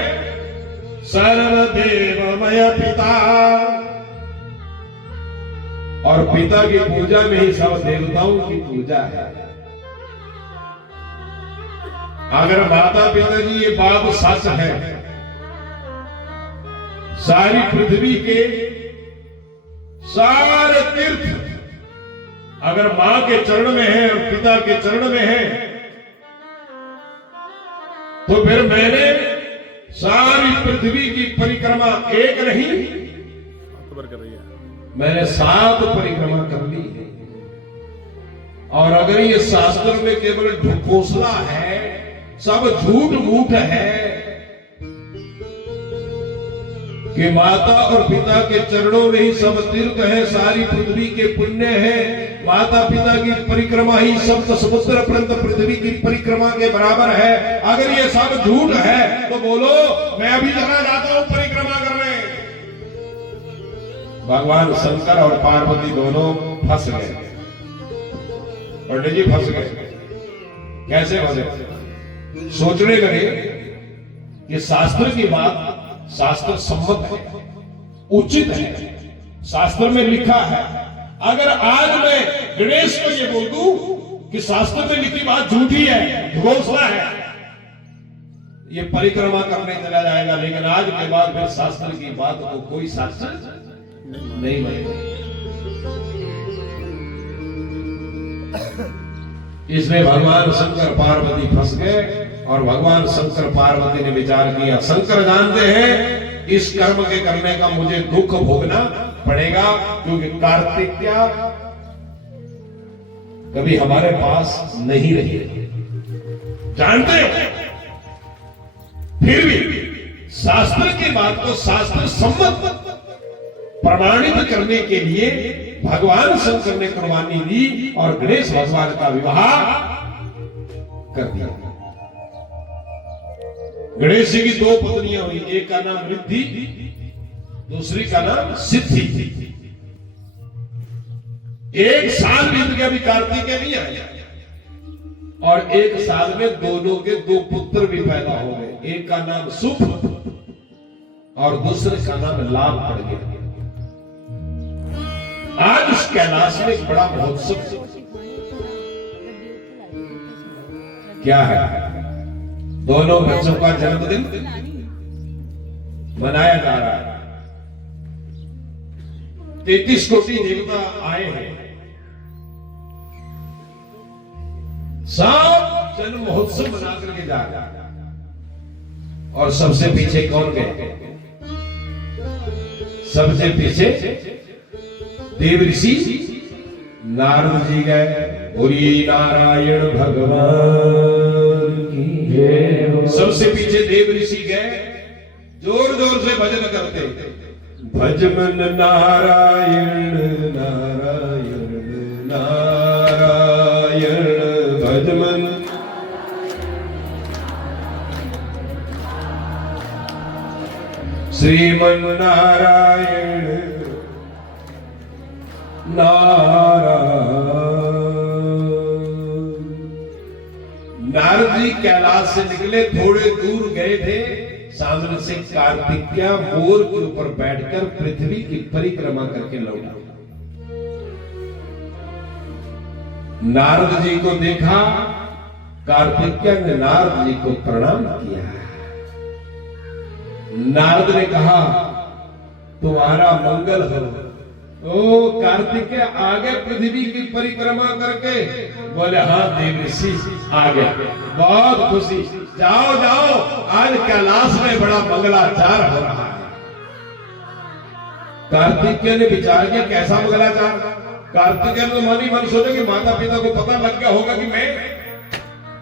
सर्वदेवमय पिता, और पिता की पूजा में ही सब देवताओं की पूजा है। अगर माता पिता जी ये बात सच है, सारी पृथ्वी के सारे तीर्थ अगर मां के चरण में है और पिता के चरण में है, तो फिर मैंने सारी पृथ्वी की परिक्रमा एक नहीं, खबर कर रही है, मैंने 7 परिक्रमा कर ली है। और अगर ये शास्त्र में केवल ढकोसला है, सब झूठ मूठ है कि माता और पिता के चरणों में ही सब तीर्थ है, सारी पृथ्वी के पुण्य है, माता पिता की परिक्रमा ही सप्त समुद्र पर्यंत पृथ्वी की परिक्रमा के बराबर है, अगर ये सब झूठ है तो बोलो मैं अभी चला जाता हूं परिक्रमा करने। भगवान शंकर और पार्वती दोनों फंस गए। पंडित जी फंस गए। कैसे फंसे? सोचने लगे कि शास्त्र की बात शास्त्र सम्मत है, उचित है, शास्त्र में लिखा है। अगर आज मैं गणेश को ये बोल दूं कि शास्त्र में लिखी बात झूठी है, घोषणा है, ये परिक्रमा करने चला जाएगा, लेकिन आज के बाद फिर शास्त्र की बात को कोई शास्त्र नहीं मानेगा। इसलिए भगवान शंकर पार्वती फंस गए और भगवान शंकर पार्वती ने विचार किया, शंकर जानते हैं इस कर्म के करने का मुझे दुख भोगना पड़ेगा, क्योंकि कार्तिकेय कभी हमारे पास नहीं रही, जानते हो। फिर भी शास्त्र की बात को शास्त्र सम्मत प्रमाणित करने के लिए भगवान शंकर ने कुर्बानी दी और गणेश भगवान का विवाह कर दिया। गणेश जी की 2 पत्नियां हुई, एक का नाम रिद्धि, दूसरी का नाम सिद्धि। 1 साल बीत गया, अभी कार्तिकेय नहीं आया, और 1 साल में दोनों के 2 पुत्र भी पैदा हो गए। एक का नाम सुख और दूसरे का नाम लाभ पड़ गया। आज उस कैलाश में एक बड़ा महोत्सव क्या है, दोनों बच्चों का जन्मदिन मनाया जा रहा है। 33 कोटि देवता आए हैं, सब जन्म महोत्सव मना करके जा रहे हैं। और सबसे पीछे कौन गए? सबसे पीछे देव ऋषि नारद जी गए। बोलिए नारायण भगवान की जय। सबसे पीछे देव ऋषि गए, जोर जोर से भजन करते, भजमन नारायण नारायण नारायण भजमन। श्रीमन नारायण नारायण। नारद जी कैलाश से निकले, थोड़े दूर गए थे, सामने से कार्तिकेय मोर के ऊपर बैठकर पृथ्वी की परिक्रमा करके लौटा। नारद जी को देखा, कार्तिकेय ने नारद जी को प्रणाम किया। नारद ने कहा तुम्हारा मंगल हो। ओ कार्तिकेय आगे पृथ्वी की परिक्रमा करके? बोले हाँ देव ऋषि आ गए, बहुत खुशी, जाओ जाओ, आज कैलाश में बड़ा मंगलाचार हो रहा है। कार्तिकेय ने विचार किया कैसा मंगलाचार? कार्तिकेय ने मन ही मन सोचा कि माता पिता को पता लग गया होगा कि मैं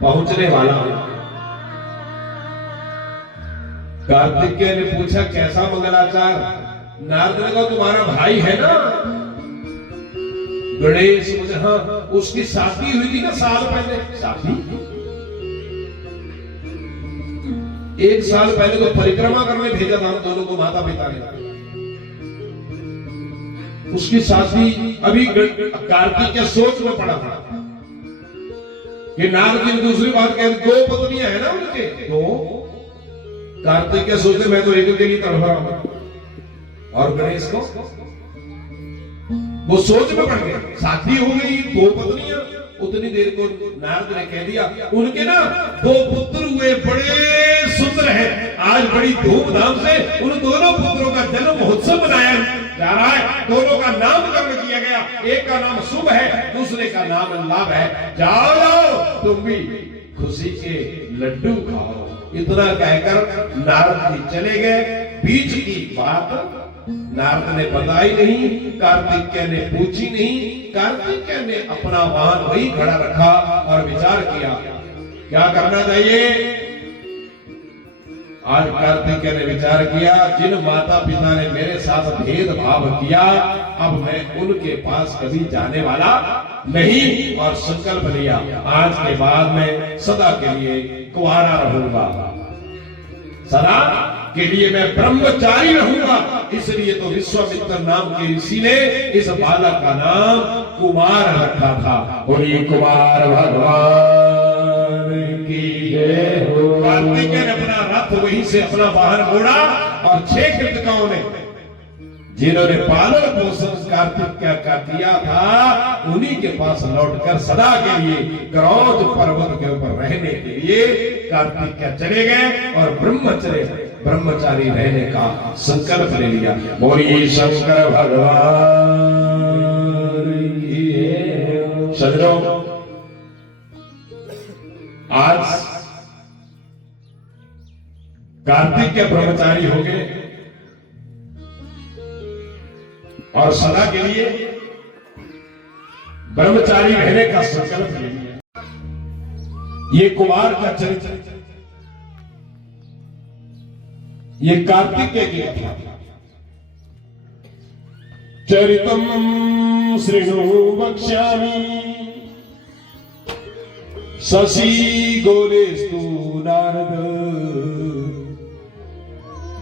पहुंचने वाला हूं। कार्तिकेय ने पूछा कैसा मंगलाचार? नारद ने कहा तुम्हारा भाई है ना गणेश? मुझे हाँ, उसकी शादी हुई थी ना साल पहले। शादी 1 साल पहले तो परिक्रमा करने भेजा था हम दोनों को माता पिता ने। उसकी शादी अभी कार्तिक के सोच में पड़ा था कि नारद जी ने दूसरी बात कह, 2 पत्नियां है ना उनके, तो कार्तिक के सोचते मैं तो एक के लिए तड़फा रहा हूं, और गणेश को वो सोच में पड़ गए। शादी हो गई, 2 पत्नियां। उतनी देर को नारद ने कह दिया उनके ना 2 पुत्र हुए, बड़े सुंदर हैं। आज बड़ी धूमधाम से उन दोनों पुत्रों का जन्म महोत्सव मनाया जा रहा है। दोनों का नामकरण किया गया, एक का नाम शुभ है, दूसरे का नाम लाभ है। जाओ जाओ तुम भी खुशी के लड्डू खाओ। इतना कहकर नारद जी चले गए। बीच की बात नारद ने बताई नहीं, कार्तिकेय ने पूछी नहीं। कार्तिकेय ने अपना वाहन वही खड़ा रखा और विचार किया क्या करना चाहिए। आज कार्तिकेय ने विचार किया, जिन माता पिता ने मेरे साथ भेदभाव किया, अब मैं उनके पास कभी जाने वाला नहीं, और संकल्प लिया आज के बाद मैं सदा के लिए कुंवारा रहूंगा, सदा के लिए मैं ब्रह्मचारी रहूंगा। इसलिए तो विश्वामित्र नाम के ऋषि ने इस बालक का नाम कुमार रखा था। और ये कुमार भगवान की जय हो। कार्तिकेय ने अपना रथ वहीं से अपना वाहन मोड़ा, और 6 कृतकाओं ने जिन्होंने पालन पोषण कार्तिकेय का किया था, उन्हीं के पास लौटकर सदा के लिए क्रौंच पर्वत के ऊपर रहने के लिए कार्तिकेय चले गए और ब्रह्मचारी रहने का संकल्प ले लिया। बोलिए शंकर भगवान की जय। सजनों, आज कार्तिकेय ब्रह्मचारी हो गए और सदा के लिए ब्रह्मचारी रहने का संकल्प ले लिया। ये कुमार का चरित्र, ये कार्तिकेय की कथा। चरितम शृणु वक्ष्यामि शशि गोलेस्तु नारद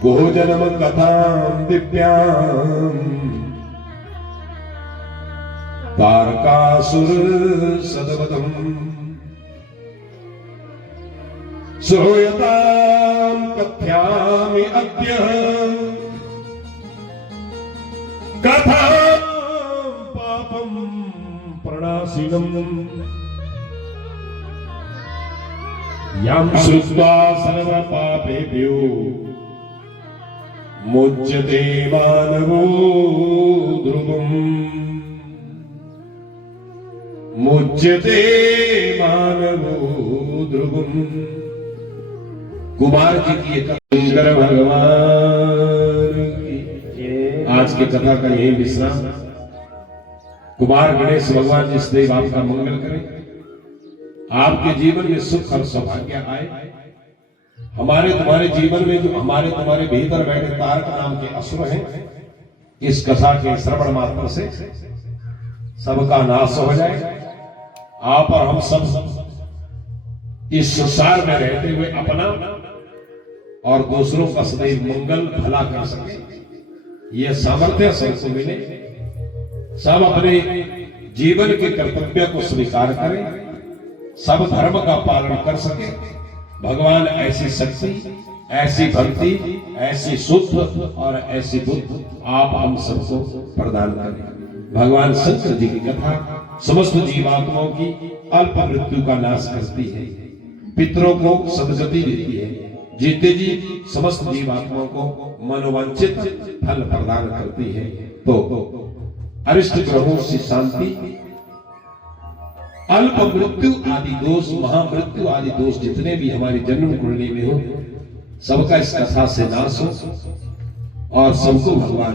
भोजनम कथां दिव्यां तारकासुर सदवदम् श्रूयतां कथयामि अद्य कथां पापं प्रणाशिनम् यां श्रुत्वा सर्वपापेभ्यो मुच्यते मानवो ध्रुवम् मुच्यते मानवो ध्रुवम्। कुमार जी की एक शंकर भगवान की। आज की कथा का यही विश्राम। कुमार गणेश भगवान जिस देव आपका मंगल करें, आपके जीवन में सुख और सौभाग्य आए। हमारे तुम्हारे जीवन में जो हमारे तुम्हारे भीतर बैठे तारक नाम के असुर हैं, इस कथा के श्रवण मात्र से सबका नाश हो जाए। आप और हम सब इस संसार में रहते हुए अपना और दूसरों का सदैव मंगल भला कर सके, ये सामर्थ्य सबको मिले। सब अपने जीवन के कर्तव्य को स्वीकार करें, सब धर्म का पालन कर सके। भगवान ऐसी शक्ति, ऐसी भक्ति, ऐसी शुद्ध और ऐसी बुद्ध आप हम सबको प्रदान करें। भगवान शंकर जी की कथा समस्त जीवात्माओं की अल्प मृत्यु का नाश करती है, पितरों को सदगति देती है, जीते जी समस्त जीवात्माओं को मनोवांछित फल प्रदान करती है। तो अरिष्ट ग्रहों से शांति, अल्प मृत्यु आदि दोष, महामृत्यु आदि दोष जितने भी हमारी जन्म कुंडली में हो, सबका इस कथा से नाश हो और सबको भगवान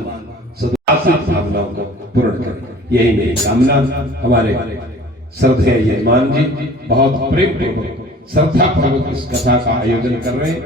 सदाशिव भावनाओं को पूर्ण करें। यही मेरी कामना। हमारे श्रद्धेय यजमान जी बहुत प्रेम पूर्वक श्रद्धा पूर्वक इस कथा का आयोजन कर रहे हैं।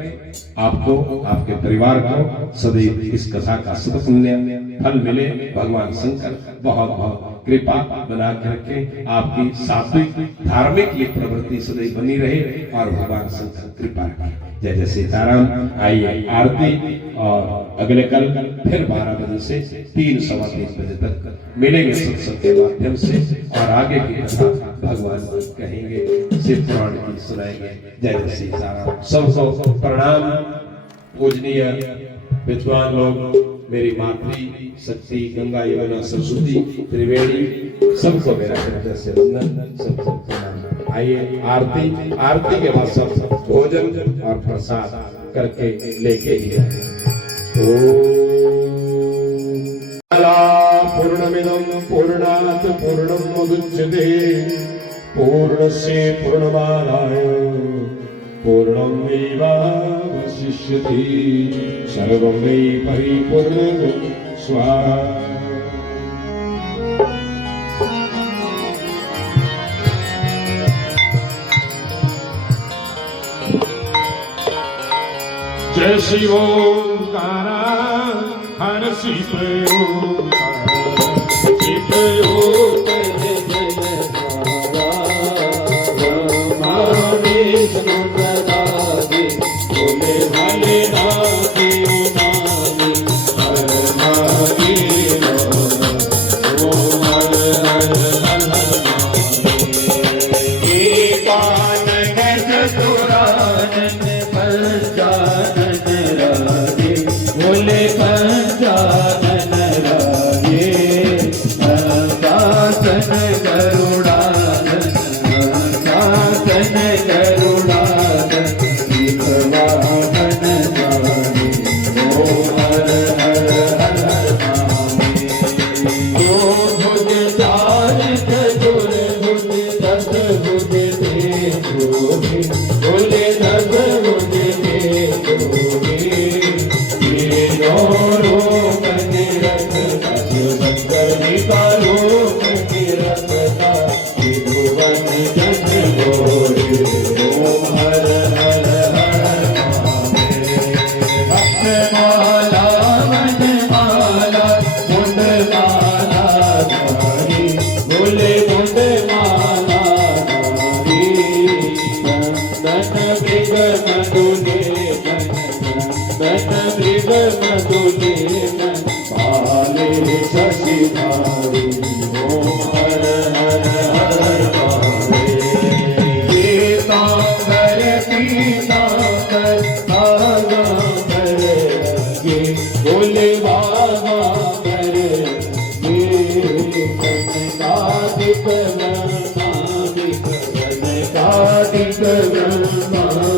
आपको, आपके परिवार को सदैव इस कथा का सदपुण्य फल मिले। भगवान शंकर बहुत बहुत कृपा बना के रखे, आपकी सात्विक धार्मिक ये प्रवृत्ति सदैव बनी रहे और भगवान शंकर कृपा रखे। जय जय सीताराम। आइए आरती, और अगले कल फिर 12 बजे से 3 सवा 3 बजे तक मिलेंगे सत्संग के माध्यम से, और आगे की कथा भगवान कहेंगे, शिव पुराण की सुनाएंगे। जय जय सीताराम। सबको प्रणाम। पूजनीय विद्वान लोग, मेरी मातृ शक्ति गंगा यमुना सरस्वती त्रिवेणी, सबको मेरा हृदय से वंदन, सबको प्रणाम। आइए आरती, आरती के बाद सब भोजन और प्रसाद करके लेके ही आए। पूर्णमिदं पूर्णात् पूर्णमुदच्यते पूर्णस्य पूर्णमादाय पूर्णमेवावशिष्यते। सर्वं वै परिपूर्णं स्वाहा। जय शिव ओंकार, हर शिव ओंकार, शिव ओंकार। Radhika Brahma